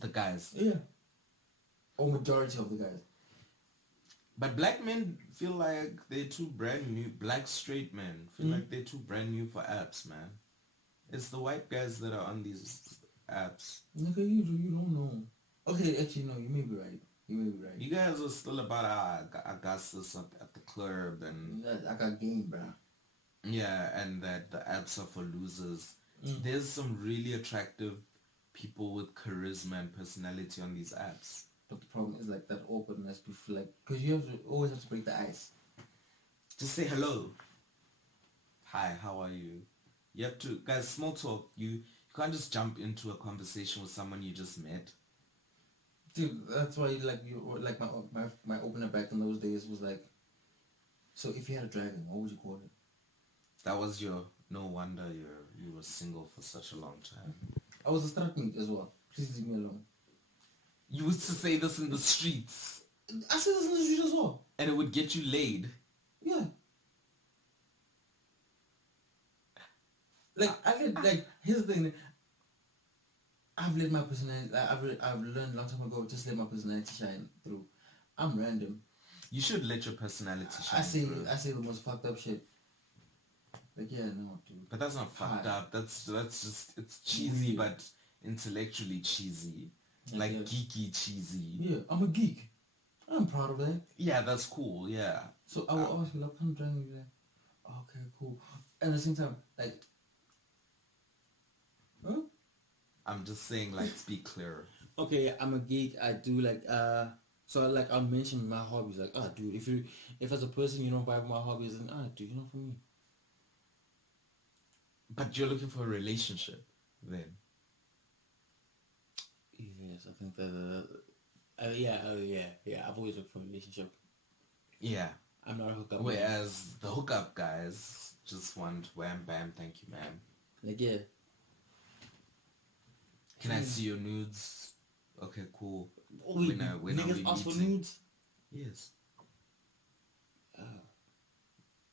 The guys. Yeah. Or majority of the guys. But black men feel like they're too brand new. Black straight men feel like they're too brand new for apps, man. It's the white guys that are on these apps. Nigga, you don't know. Okay, actually no, you may be right. You guys are still about I got this up at the club and I got game, bro. yeah, and that the apps are for losers. There's some really attractive people with charisma and personality on these apps. But the problem is like that awkwardness before, like, because you always have to break the ice. Just say hello. Hi, how are you? You have to, guys, small talk. You can't just jump into a conversation with someone you just met. Dude, that's why like my opener back in those days was like, so if you had a dragon, what would you call it? That was your, no wonder you were single for such a long time. I was a starting as well. Please leave me alone. You used to say this in the streets. I said this in the street as well. And it would get you laid. Yeah. Here's the thing. I've let my personality. I've learned a long time ago. Just let my personality shine through. I'm random. You should let your personality shine. I say the most fucked up shit. Like yeah, no, dude. But that's not fucked up. That's just it's cheesy, but intellectually cheesy, like geeky cheesy. Yeah, I'm a geek. I'm proud of that. Yeah, that's cool. Yeah. So I will ask you, like, I'm trying to be like, okay, cool. And at the same time, like, huh? I'm just saying, like, speak clearer. Okay, I'm a geek. I do like so like I'll mention my hobbies. Like, dude, if as a person you don't vibe with my hobbies, then dude, you're not for me. But you're looking for a relationship, then. Yes, I think that. Yeah. I've always looked for a relationship. Yeah. I'm not a hookup. Whereas the hookup guys just want wham bam, thank you, ma'am. Like yeah. Can I see your nudes? Okay, cool. Oh, wait, when are niggas we ask for meeting? nudes? Yes.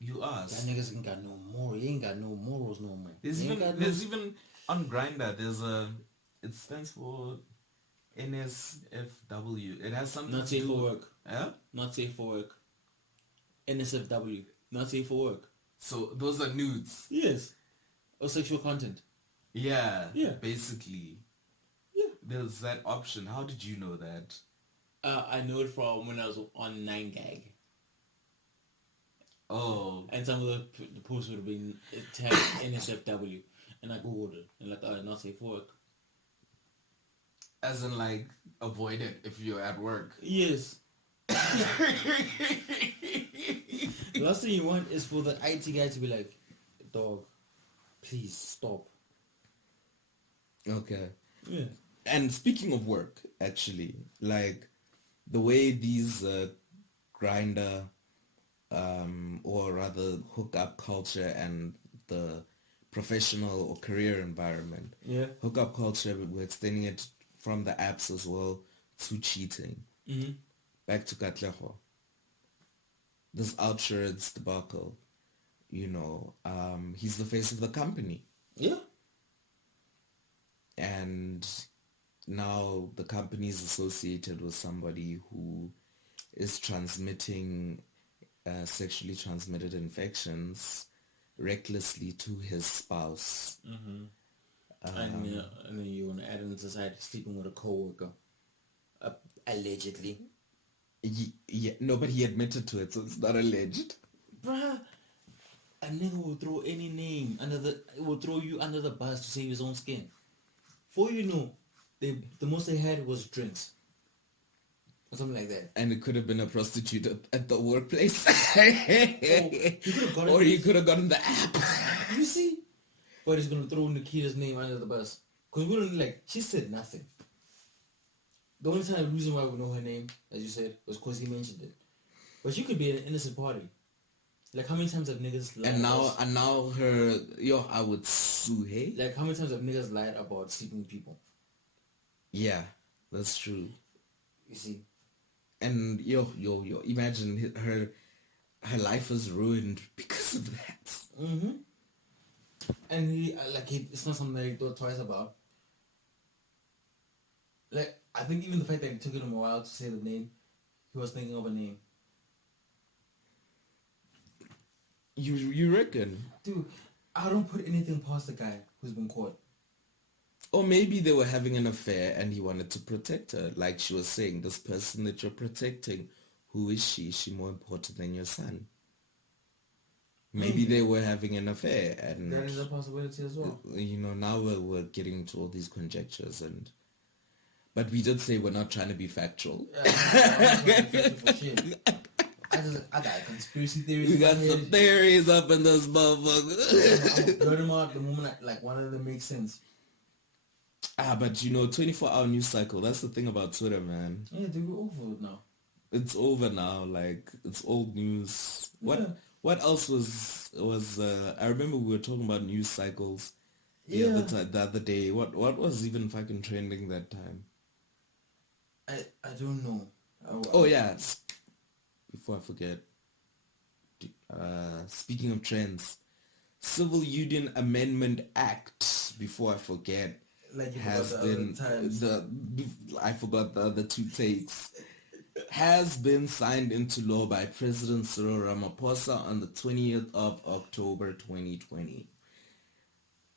You ask. That niggas ain't got no more. He ain't got no morals no more. There's even on Grindr. It stands for NSFW. It has something. Not safe for work. Yeah. Not safe for work. NSFW. Not safe for work. So those are nudes. Yes. Or sexual content. Yeah. Yeah. Basically. Yeah. There's that option. How did you know that? I know it from when I was on 9gag. Oh. And some of the posts would have been tagged NSFW. And I googled it. And like, not safe for work. As in, like, avoid it if you're at work. Yes. The last thing you want is for the IT guy to be like, dog, please stop. Okay. Yeah. And speaking of work, actually, like, the way these Grindr, or rather hookup culture and the professional or career environment. Yeah. Hookup culture, we're extending it from the apps as well to cheating. Mm-hmm. Back to Katleho. This Outshird's debacle, he's the face of the company. Yeah. And now the company is associated with somebody who is transmitting sexually transmitted infections recklessly to his spouse. Mm-hmm. And then you want to add in society sleeping with a coworker, allegedly. Yeah, no, but he admitted to it, so it's not alleged. Bruh, a nigga will throw any name will throw you under the bus to save his own skin. For you know, the most they had was drinks. Or something like that. And it could have been a prostitute at the workplace. Or you could have gotten the app. You see? But he's going to throw Nikita's name under the bus. Because we don't she said nothing. The only reason why we know her name, as you said, was because he mentioned it. But she could be an innocent party. Like how many times have niggas lied? And now I would sue, hey? Like how many times have niggas lied about sleeping with people? Yeah, that's true. You see? And imagine her life was ruined because of that. Mm-hmm. And it's not something that he thought twice about. Like, I think even the fact that it took him a while to say the name, he was thinking of a name. You reckon? Dude, I don't put anything past the guy who's been caught. Or maybe they were having an affair and he wanted to protect her. Like she was saying, this person that you're protecting, who is she? Is she more important than your son? Maybe they were having an affair. And that is a possibility as well. Now we're getting into all these conjectures. But we did say we're not trying to be factual. I got conspiracy theories. We got some theories up in this motherfucker. I'm blurt them out the moment one of them makes sense. But 24-hour news cycle, that's the thing about Twitter, man. Yeah, dude, we're over it now. It's over now, like, it's old news. What else was I remember we were talking about news cycles the other day. What was even fucking trending that time? I don't know. Oh yeah, before I forget, speaking of trends, Civil Union Amendment Act, before I forget, Like you has forgot the been other times. I forgot the other two takes, has been signed into law by President Cyril Ramaphosa on the 20th of October 2020.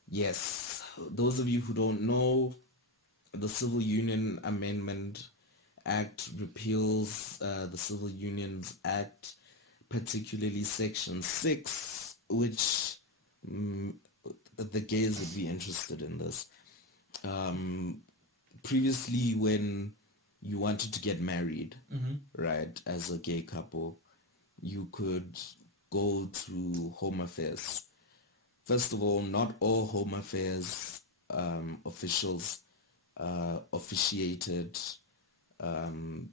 Yes, those of you who don't know, the Civil Union Amendment Act repeals the Civil Unions Act, particularly Section 6, which the gays would be interested in this. Previously, when you wanted to get married, right, as a gay couple, you could go to Home Affairs. First of all, not all Home Affairs officials officiated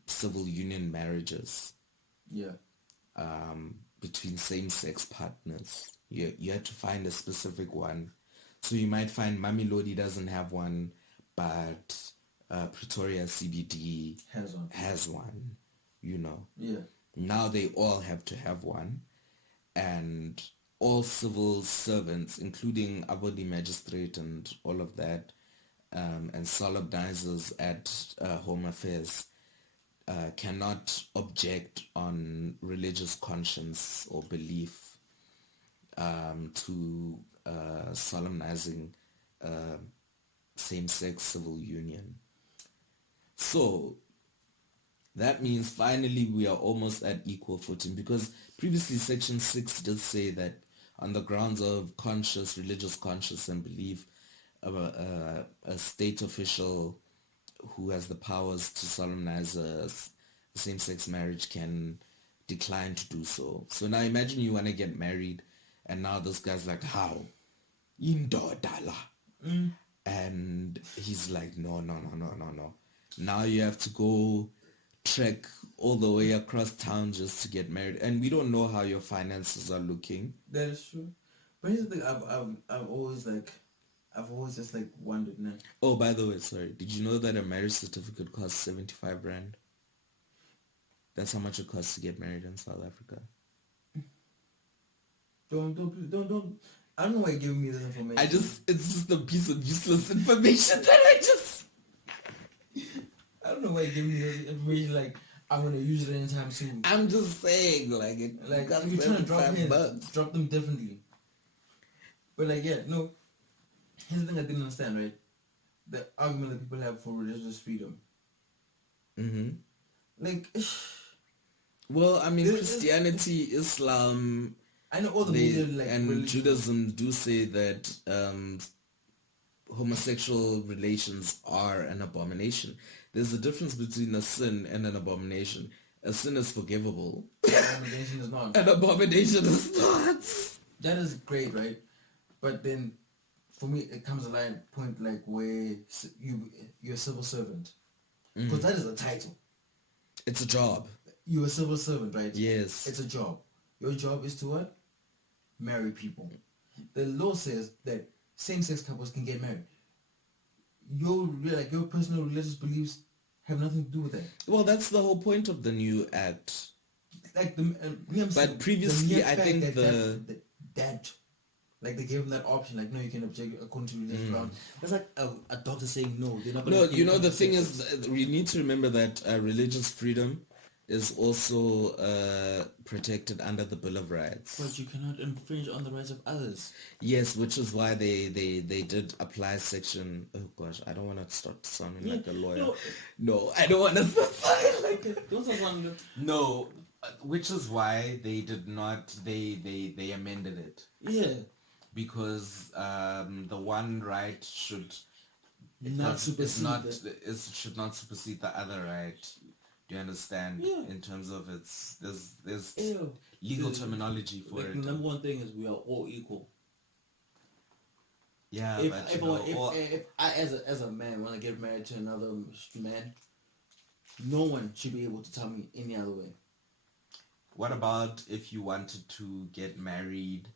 civil union marriages between same-sex partners. You had to find a specific one. So you might find Mamelodi doesn't have one, but Pretoria CBD has one, you know. Yeah. Now they all have to have one, and all civil servants, including Abodi Magistrate and all of that, and solemnizers at Home Affairs, cannot object on religious conscience or belief to solemnizing same-sex civil union. So that means finally we are almost at equal footing, because previously Section 6 did say that on the grounds of religious conscience and belief, a state official who has the powers to solemnize a same-sex marriage can decline to do so. So now imagine you want to get married, and now this guy's like, how? Indodala. And he's like, no. Now you have to go trek all the way across town just to get married, and we don't know how your finances are looking. That is true. But here's the thing, I've always just like wondered now. Oh, by the way, sorry, did you know that a marriage certificate costs 75 rand? That's how much it costs to get married in South Africa. Don't. I don't know why you're giving me this information. It's just a piece of useless information that I don't know why you're giving me this information. Like, I'm gonna use it anytime soon. I'm just saying, like if you're trying to drop hints, drop them differently. But like, yeah, no. Here's the thing I didn't understand, right? The argument that people have for religious freedom. Like, well, I mean, Christianity, Islam, I know all the major, like, and religions. Judaism do say that homosexual relations are an abomination. There's a difference between a sin and an abomination. A sin is forgivable. An abomination is not. An abomination is not. That is great, right? But then, for me, it comes a point like where you're a civil servant, because that is a title. It's a job. You're a civil servant, right? Yes. It's a job. Your job is to what? Marry people. The law says that same-sex couples can get married. Your personal religious beliefs have nothing to do with that. Well, that's the whole point of the new act. Like but previously, I think like they gave them that option. Like, no, you can object according to religious grounds. That's like a doctor saying no. They're not. No, you know, the thing is, we need to remember that religious freedom is also protected under the Bill of Rights. But you cannot infringe on the rights of others. Yes, which is why they did apply section... Oh gosh, I don't want to start sounding like a lawyer. No, I don't want to start sounding like it. Don't start sounding like... No, which is why they did not... They amended it. Yeah. Because the one right should not supersede the other right. Do you understand? Yeah. In terms of there's legal terminology for it. The number one thing is we are all equal. Yeah, if I as a man want to get married to another man, no one should be able to tell me any other way. What about if you wanted to get married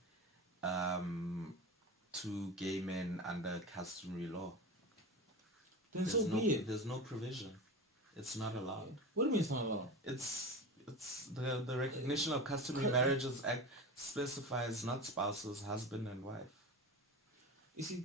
to gay men under customary law? Then so be it. There's no provision. It's not allowed. What do you mean it's not allowed? It's the Recognition of Customary Marriages Act specifies not spouses, husband and wife. You see,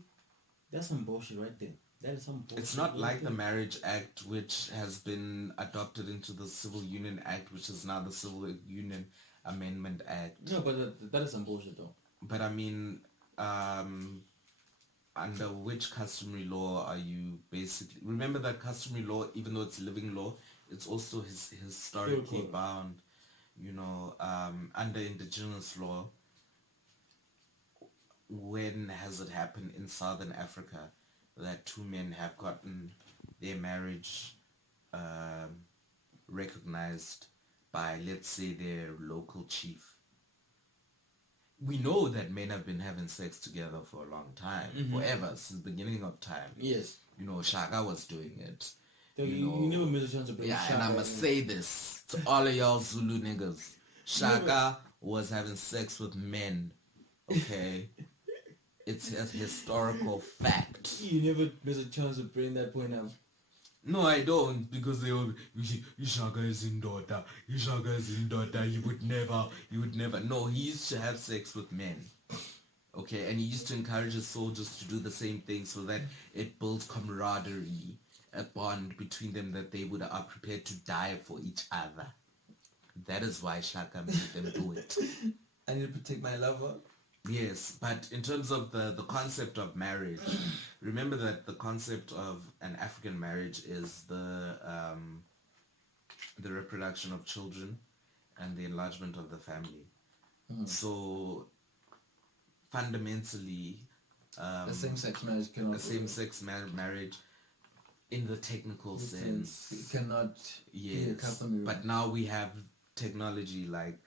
that's some bullshit right there. That is some bullshit. It's not right like there. the Marriage Act, which has been adopted into the Civil Union Act, which is now the Civil Union Amendment Act. No, but that is some bullshit though. But I mean, under which customary law are you basically... Remember that customary law, even though it's living law, it's also historically bound, you know, under indigenous law. When has it happened in Southern Africa that two men have gotten their marriage recognized by, let's say, their local chief? We know that men have been having sex together for a long time, forever, since the beginning of time. Yes. You know, Saga was doing it. You never miss a chance to bring Yeah, Shaka and I must say this to all of y'all Zulu niggas. Shaka was having sex with men, okay? It's a historical fact. You never miss a chance to bring that point up. No, I don't, because they all, Shaka is in daughter, Shaka is in daughter, you would never. No, he used to have sex with men. Okay, and he used to encourage his soldiers to do the same thing so that it builds camaraderie, a bond between them, that they are prepared to die for each other. That is why Shaka made them do it. I need to protect my lover. Yes, but in terms of the concept of marriage, remember that the concept of an African marriage is the reproduction of children and the enlargement of the family. So fundamentally, A same-sex marriage cannot... a same-sex marriage, in the technical sense, it cannot be a customary. but now we have technology like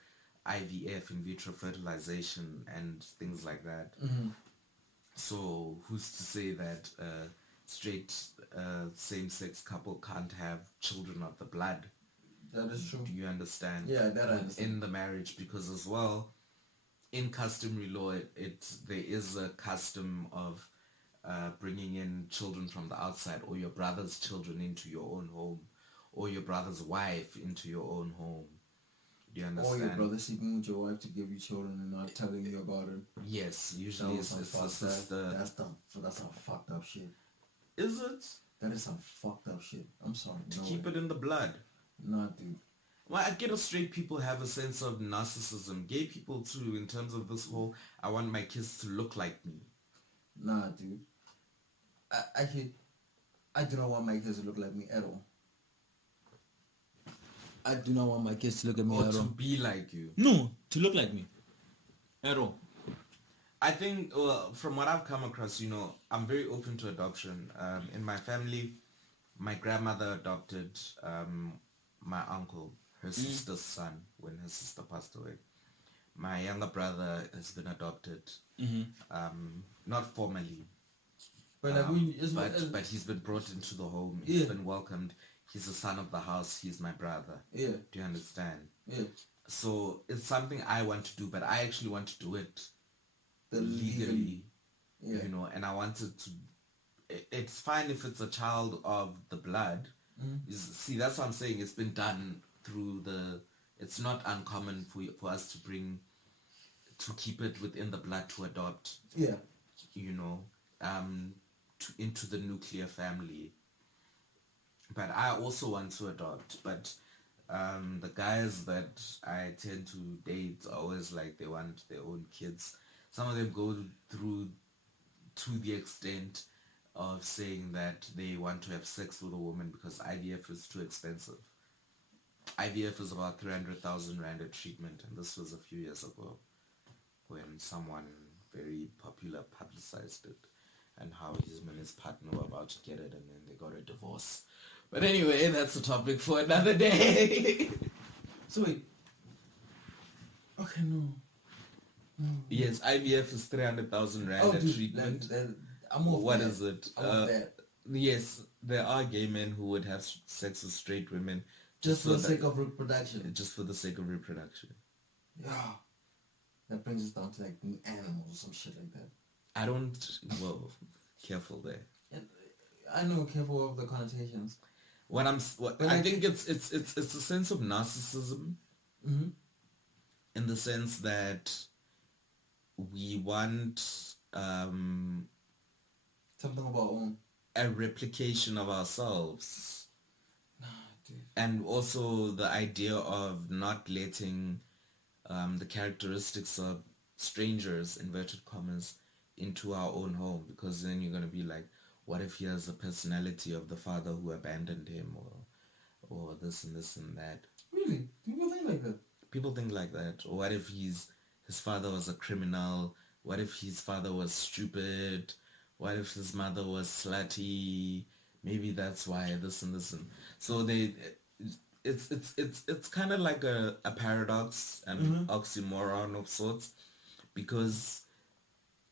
IVF, in vitro fertilization, and things like that. So who's to say that a straight same-sex couple can't have children of the blood? That is true. Do you understand? Yeah, that I understand. In the marriage, because as well, in customary law, there is a custom of bringing in children from the outside, or your brother's children into your own home, or your brother's wife into your own home. Do you understand? Or your brother sleeping with your wife to give you children and not telling you about it. Yes, usually it's the sister. That's some fucked up shit. Is it? That is some fucked up shit. I'm sorry. No Keep way. it in the blood. Nah, dude. Well, I get it, straight people have a sense of narcissism. Gay people too, in terms of this whole, I want my kids to look like me. Nah, dude. I do not want my kids to look like me at all. I do not want my kids to look at me Or at to all. be like you. No, to look like me. At all. I think, from what I've come across, you know, I'm very open to adoption. In my family, my grandmother adopted my uncle, her sister's son, when her sister passed away. My younger brother has been adopted, not formally, But but he's been brought into the home. Yeah. He's been welcomed. He's the son of the house. He's my brother. yeah, Do you understand? yeah. So it's something I want to do, but I actually want to do it The legally, Yeah. you know, and I wanted to... It's fine if it's a child of the blood. See, that's what I'm saying. It's been done through the... It's not uncommon for us to keep it within the blood to adopt, Yeah. you know, into the nuclear family. But I also want to adopt, but the guys that I tend to date are always like they want their own kids. Some of them go through to the extent of saying that they want to have sex with a woman because IVF is too expensive. IVF is about 300,000 rand a treatment, and this was a few years ago when someone very popular publicized it and how him and his partner were about to get it and then they got a divorce. But anyway, that's a topic for another day. So wait. Okay, no. Yes, IVF is 300,000 rand a dude, treatment. I'm off What that. is it? I'm off that. Yes, there are gay men who would have sex with straight women Just for the sake of reproduction. Just for the sake of reproduction. Yeah. That brings us down to like animals or some shit like that. I don't... Well, careful there. And I know, careful of the connotations. I think it's a sense of narcissism, in the sense that we want Something of our own. a replication of ourselves, Dude. and also the idea of not letting the characteristics of strangers, inverted commas, into our own home, because then you're going to be like, what if he has the personality of the father who abandoned him, or this and this and that. Really? People think like that? People think like that. Or what if his father was a criminal? What if his father was stupid? What if his mother was slutty? Maybe that's why this and this. And so it's kind of like a paradox and oxymoron of sorts, because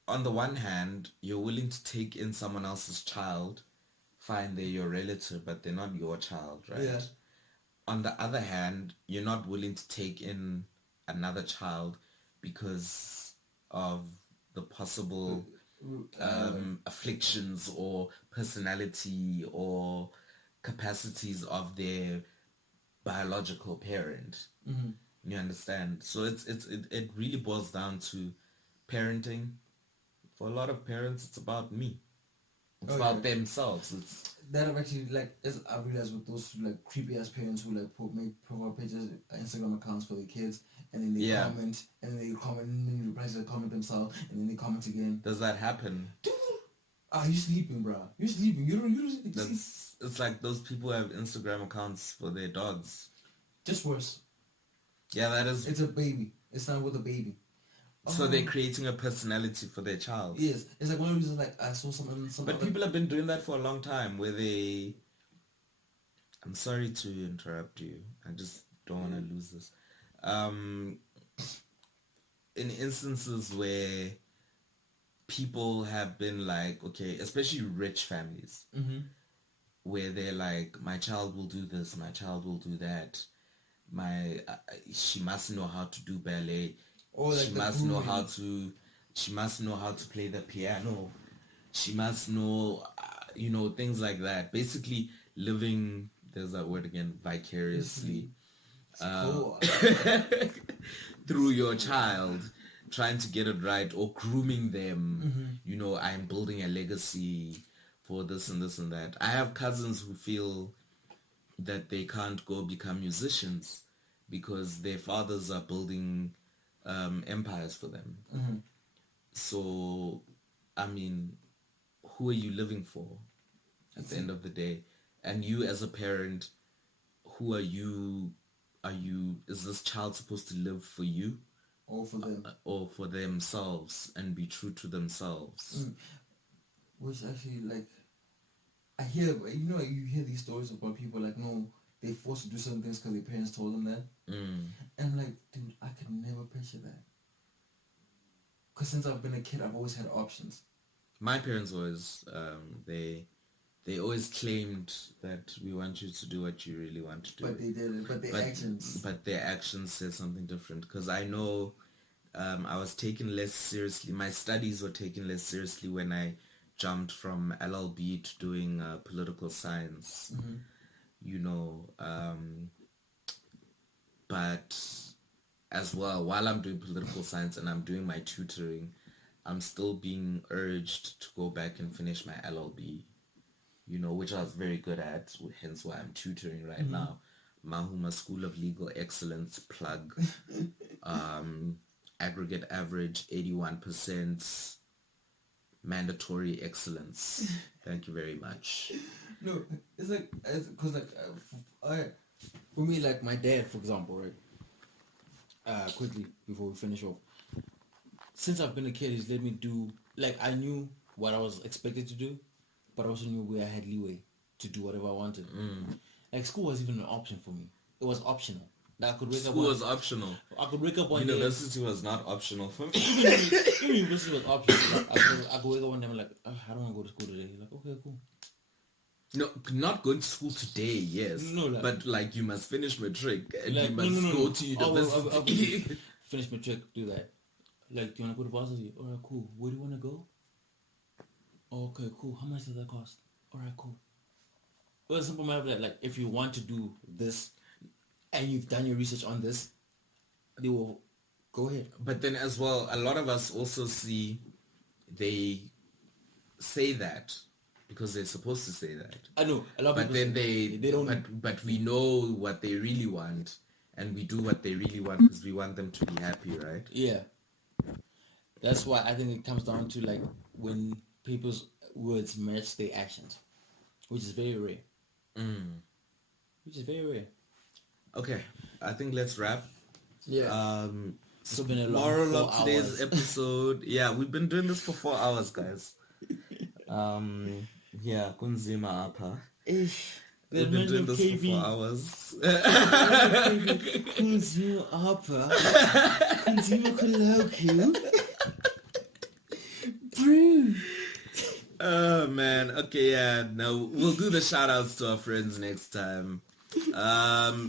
on the one hand, you're willing to take in someone else's child. Fine, they're your relative, but they're not your child, right? Yeah. On the other hand, you're not willing to take in another child because of the possible afflictions or personality or capacities of their biological parent. You understand? So it really boils down to parenting. For a lot of parents, it's about me. It's about themselves. It's that I've actually, like, as I've realized with those like creepy ass parents who like make profile pages, Instagram accounts for their kids, and then they comment, and then they comment, and then they reply to the comment themselves, and then they comment again. Does that happen? Dude, you sleeping, bro? You sleeping? You don't. It's like those people who have Instagram accounts for their dogs. Just worse. Yeah, that is. It's a baby. It's not with a baby. So they're creating a personality for their child. Yes, it's like one of the reasons. Like I saw But people have been doing that for a long time, where they. I'm sorry to interrupt you. I just don't want to lose this. In instances where people have been like, okay, especially rich families, where they're like, my child will do this, my child will do that, she must know how to do ballet. Or like she must know how to play the piano. She must know, things like that. Basically living, there's that word again, vicariously through your child, trying to get it right, or grooming them. I'm building a legacy for this and this and that. I have cousins who feel that they can't go become musicians because their fathers are building empires for them. So, I mean, who are you living for at the end of the day? And you as a parent, who are you? Is this child supposed to live for you? Or for them? Or for themselves and be true to themselves? Which actually, like, I hear, you hear these stories about people like, no, they're forced to do certain things because their parents told them that. And I'm like, dude, I could never picture that. Because since I've been a kid, I've always had options. My parents always, they always claimed that we want you to do what you really want to do. But they didn't. But their actions said something different. Because I know I was taken less seriously. My studies were taken less seriously when I jumped from LLB to doing political science. But as well, while I'm doing political science and I'm doing my tutoring, I'm still being urged to go back and finish my LLB, which I was very good at, hence why I'm tutoring right now. Mahumz School of Legal Excellence, plug. Aggregate average 81%, mandatory excellence. Thank you very much. No, it's like, because for me, like my dad, for example, right? Quickly before we finish off, since I've been a kid, he's let me do, like, I knew what I was expected to do, but I also knew where I had leeway to do whatever I wanted. Like, school was even an option for me. It was optional. Like, I could wake School was optional. I could wake up one day. University was not optional for me. Even university was optional. Like, I could wake up one day and I'm like, I don't want to go to school today. He's like, okay, cool. No, not going to school today, yes. No, like, but like you must finish matric and like, you must go to university. I'll finish matric, do that. Like, do you want to go to varsity? Alright, cool. Where do you want to go? Okay, cool. How much does that cost? Alright, cool. Well, simple matter that like if you want to do this and you've done your research on this, they will go ahead. But then as well, a lot of us also see they say that because they're supposed to say that. I know a lot of But people then they don't. but we know what they really want, and we do what they really want because we want them to be happy, right? Yeah, that's why I think it comes down to like when people's words match their actions, which is very rare. Which is very rare. Okay, I think let's wrap. Yeah. It's been a long moral 4 of today's hours. episode. Yeah, we've been doing this for 4 hours, guys. Yeah, kunzima apa. We've been doing this for 4 hours. Kunzima apa. Kunzima colloquial. Brew. Oh man, okay, yeah. No, we'll do the shout outs to our friends next time.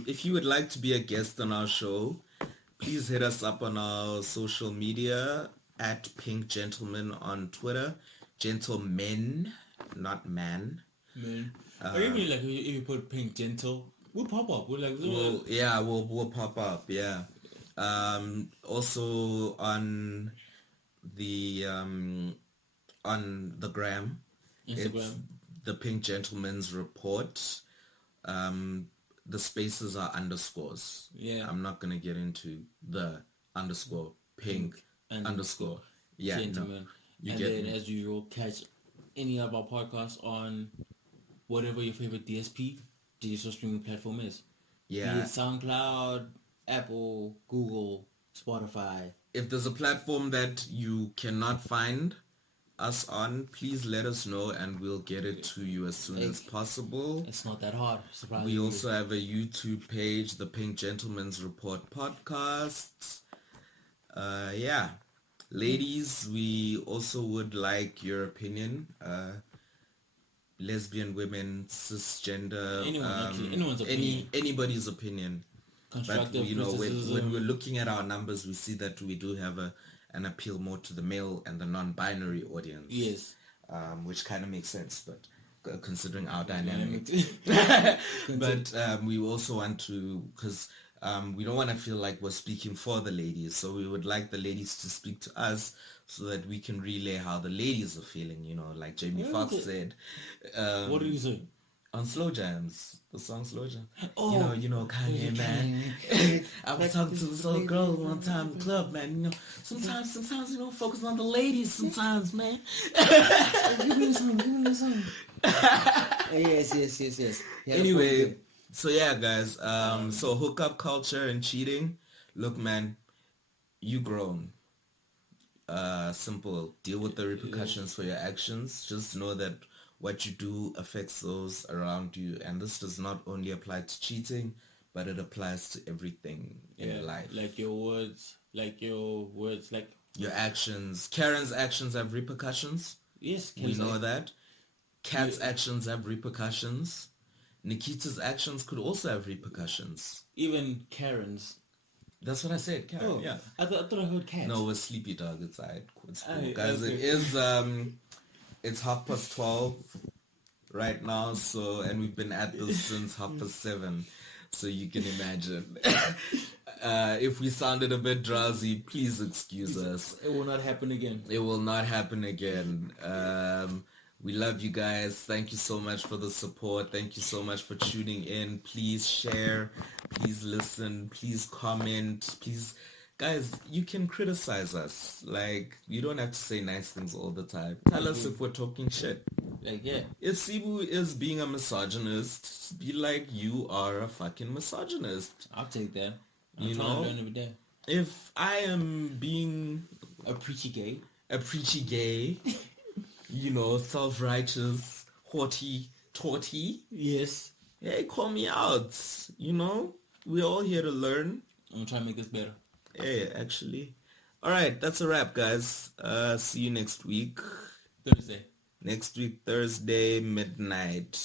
If you would like to be a guest on our show, please hit us up on our social media at Pink Gentleman on Twitter. Gentlemen, not man. Man. Or even like if you put Pink Gentle, we'll pop up. We're like, We'll pop up, yeah. Also on the gram, it's Instagram. the Pink Gentleman's Report. The spaces are underscores. Yeah. I'm not gonna get into the underscore pink underscore. Yeah, Gentleman. no. You And get then me. as usual, catch any of our podcasts on whatever your favorite DSP, digital streaming platform is. Be Yeah. it SoundCloud, Apple, Google, Spotify. If there's a platform that you cannot find us on, please let us know and we'll get it to you as soon as possible. It's not that hard. Surprisingly. We also have a YouTube page, the Pink Gentleman's Report Podcast. Yeah. Ladies, we also would like your opinion. Lesbian women, cisgender, Anyone, actually, anyone's opinion. anybody's opinion. But Constructive you know, when criticism. we're looking at our numbers, we see that we do have an appeal more to the male and the non-binary audience. Yes. Which kind of makes sense, but considering our dynamic. Dynamic. But we also want to, because we don't want to feel like we're speaking for the ladies, so we would like the ladies to speak to us so that we can relay how the ladies are feeling, you know, like Jamie Foxx said. What did you say? On Slow Jams, the song Slow Jam. Oh, You know, Kanye, man. I was talking to this old girl one time in the club, man. You know, sometimes you don't focus on the ladies sometimes, man. Give me some. Yes. Yeah, Anyway, so yeah, guys. So hookup culture and cheating. Look, man, you grown. Simple. Deal with the repercussions for your actions. Just know that what you do affects those around you, and this does not only apply to cheating, but it applies to everything in life. Like your words, like Your actions. Karen's actions have repercussions. yes, We know that. Kat's actions have repercussions. Nikita's actions could also have repercussions. even Karen's. That's what I said, Karen. Oh, Yeah. I thought I heard cats. No, we're sleepy dog. It's alright. It's cool. Aye, Guys, okay. it is it's 12:30 right now, so, and we've been at this since 7:30, so you can imagine. If we sounded a bit drowsy, please excuse us. It will not happen again. It will not happen again. We love you guys. Thank you so much for the support. Thank you so much for tuning in. Please share. Please listen. Please comment. Please, guys, you can criticize us. Like, you don't have to say nice things all the time. Tell us if we're talking shit. Like, yeah. If Sibu is being a misogynist, be like, you are a fucking misogynist. I'll take that. I'm You trying know? to learn every day. If I am being A preachy gay. a preachy gay, you know, self-righteous, haughty, taughty, Yes. hey, call me out. You know, we're all here to learn. I'm gonna try to make this better. Hey, actually. All right, that's a wrap, guys. See you next week. Thursday. Next week, Thursday, midnight.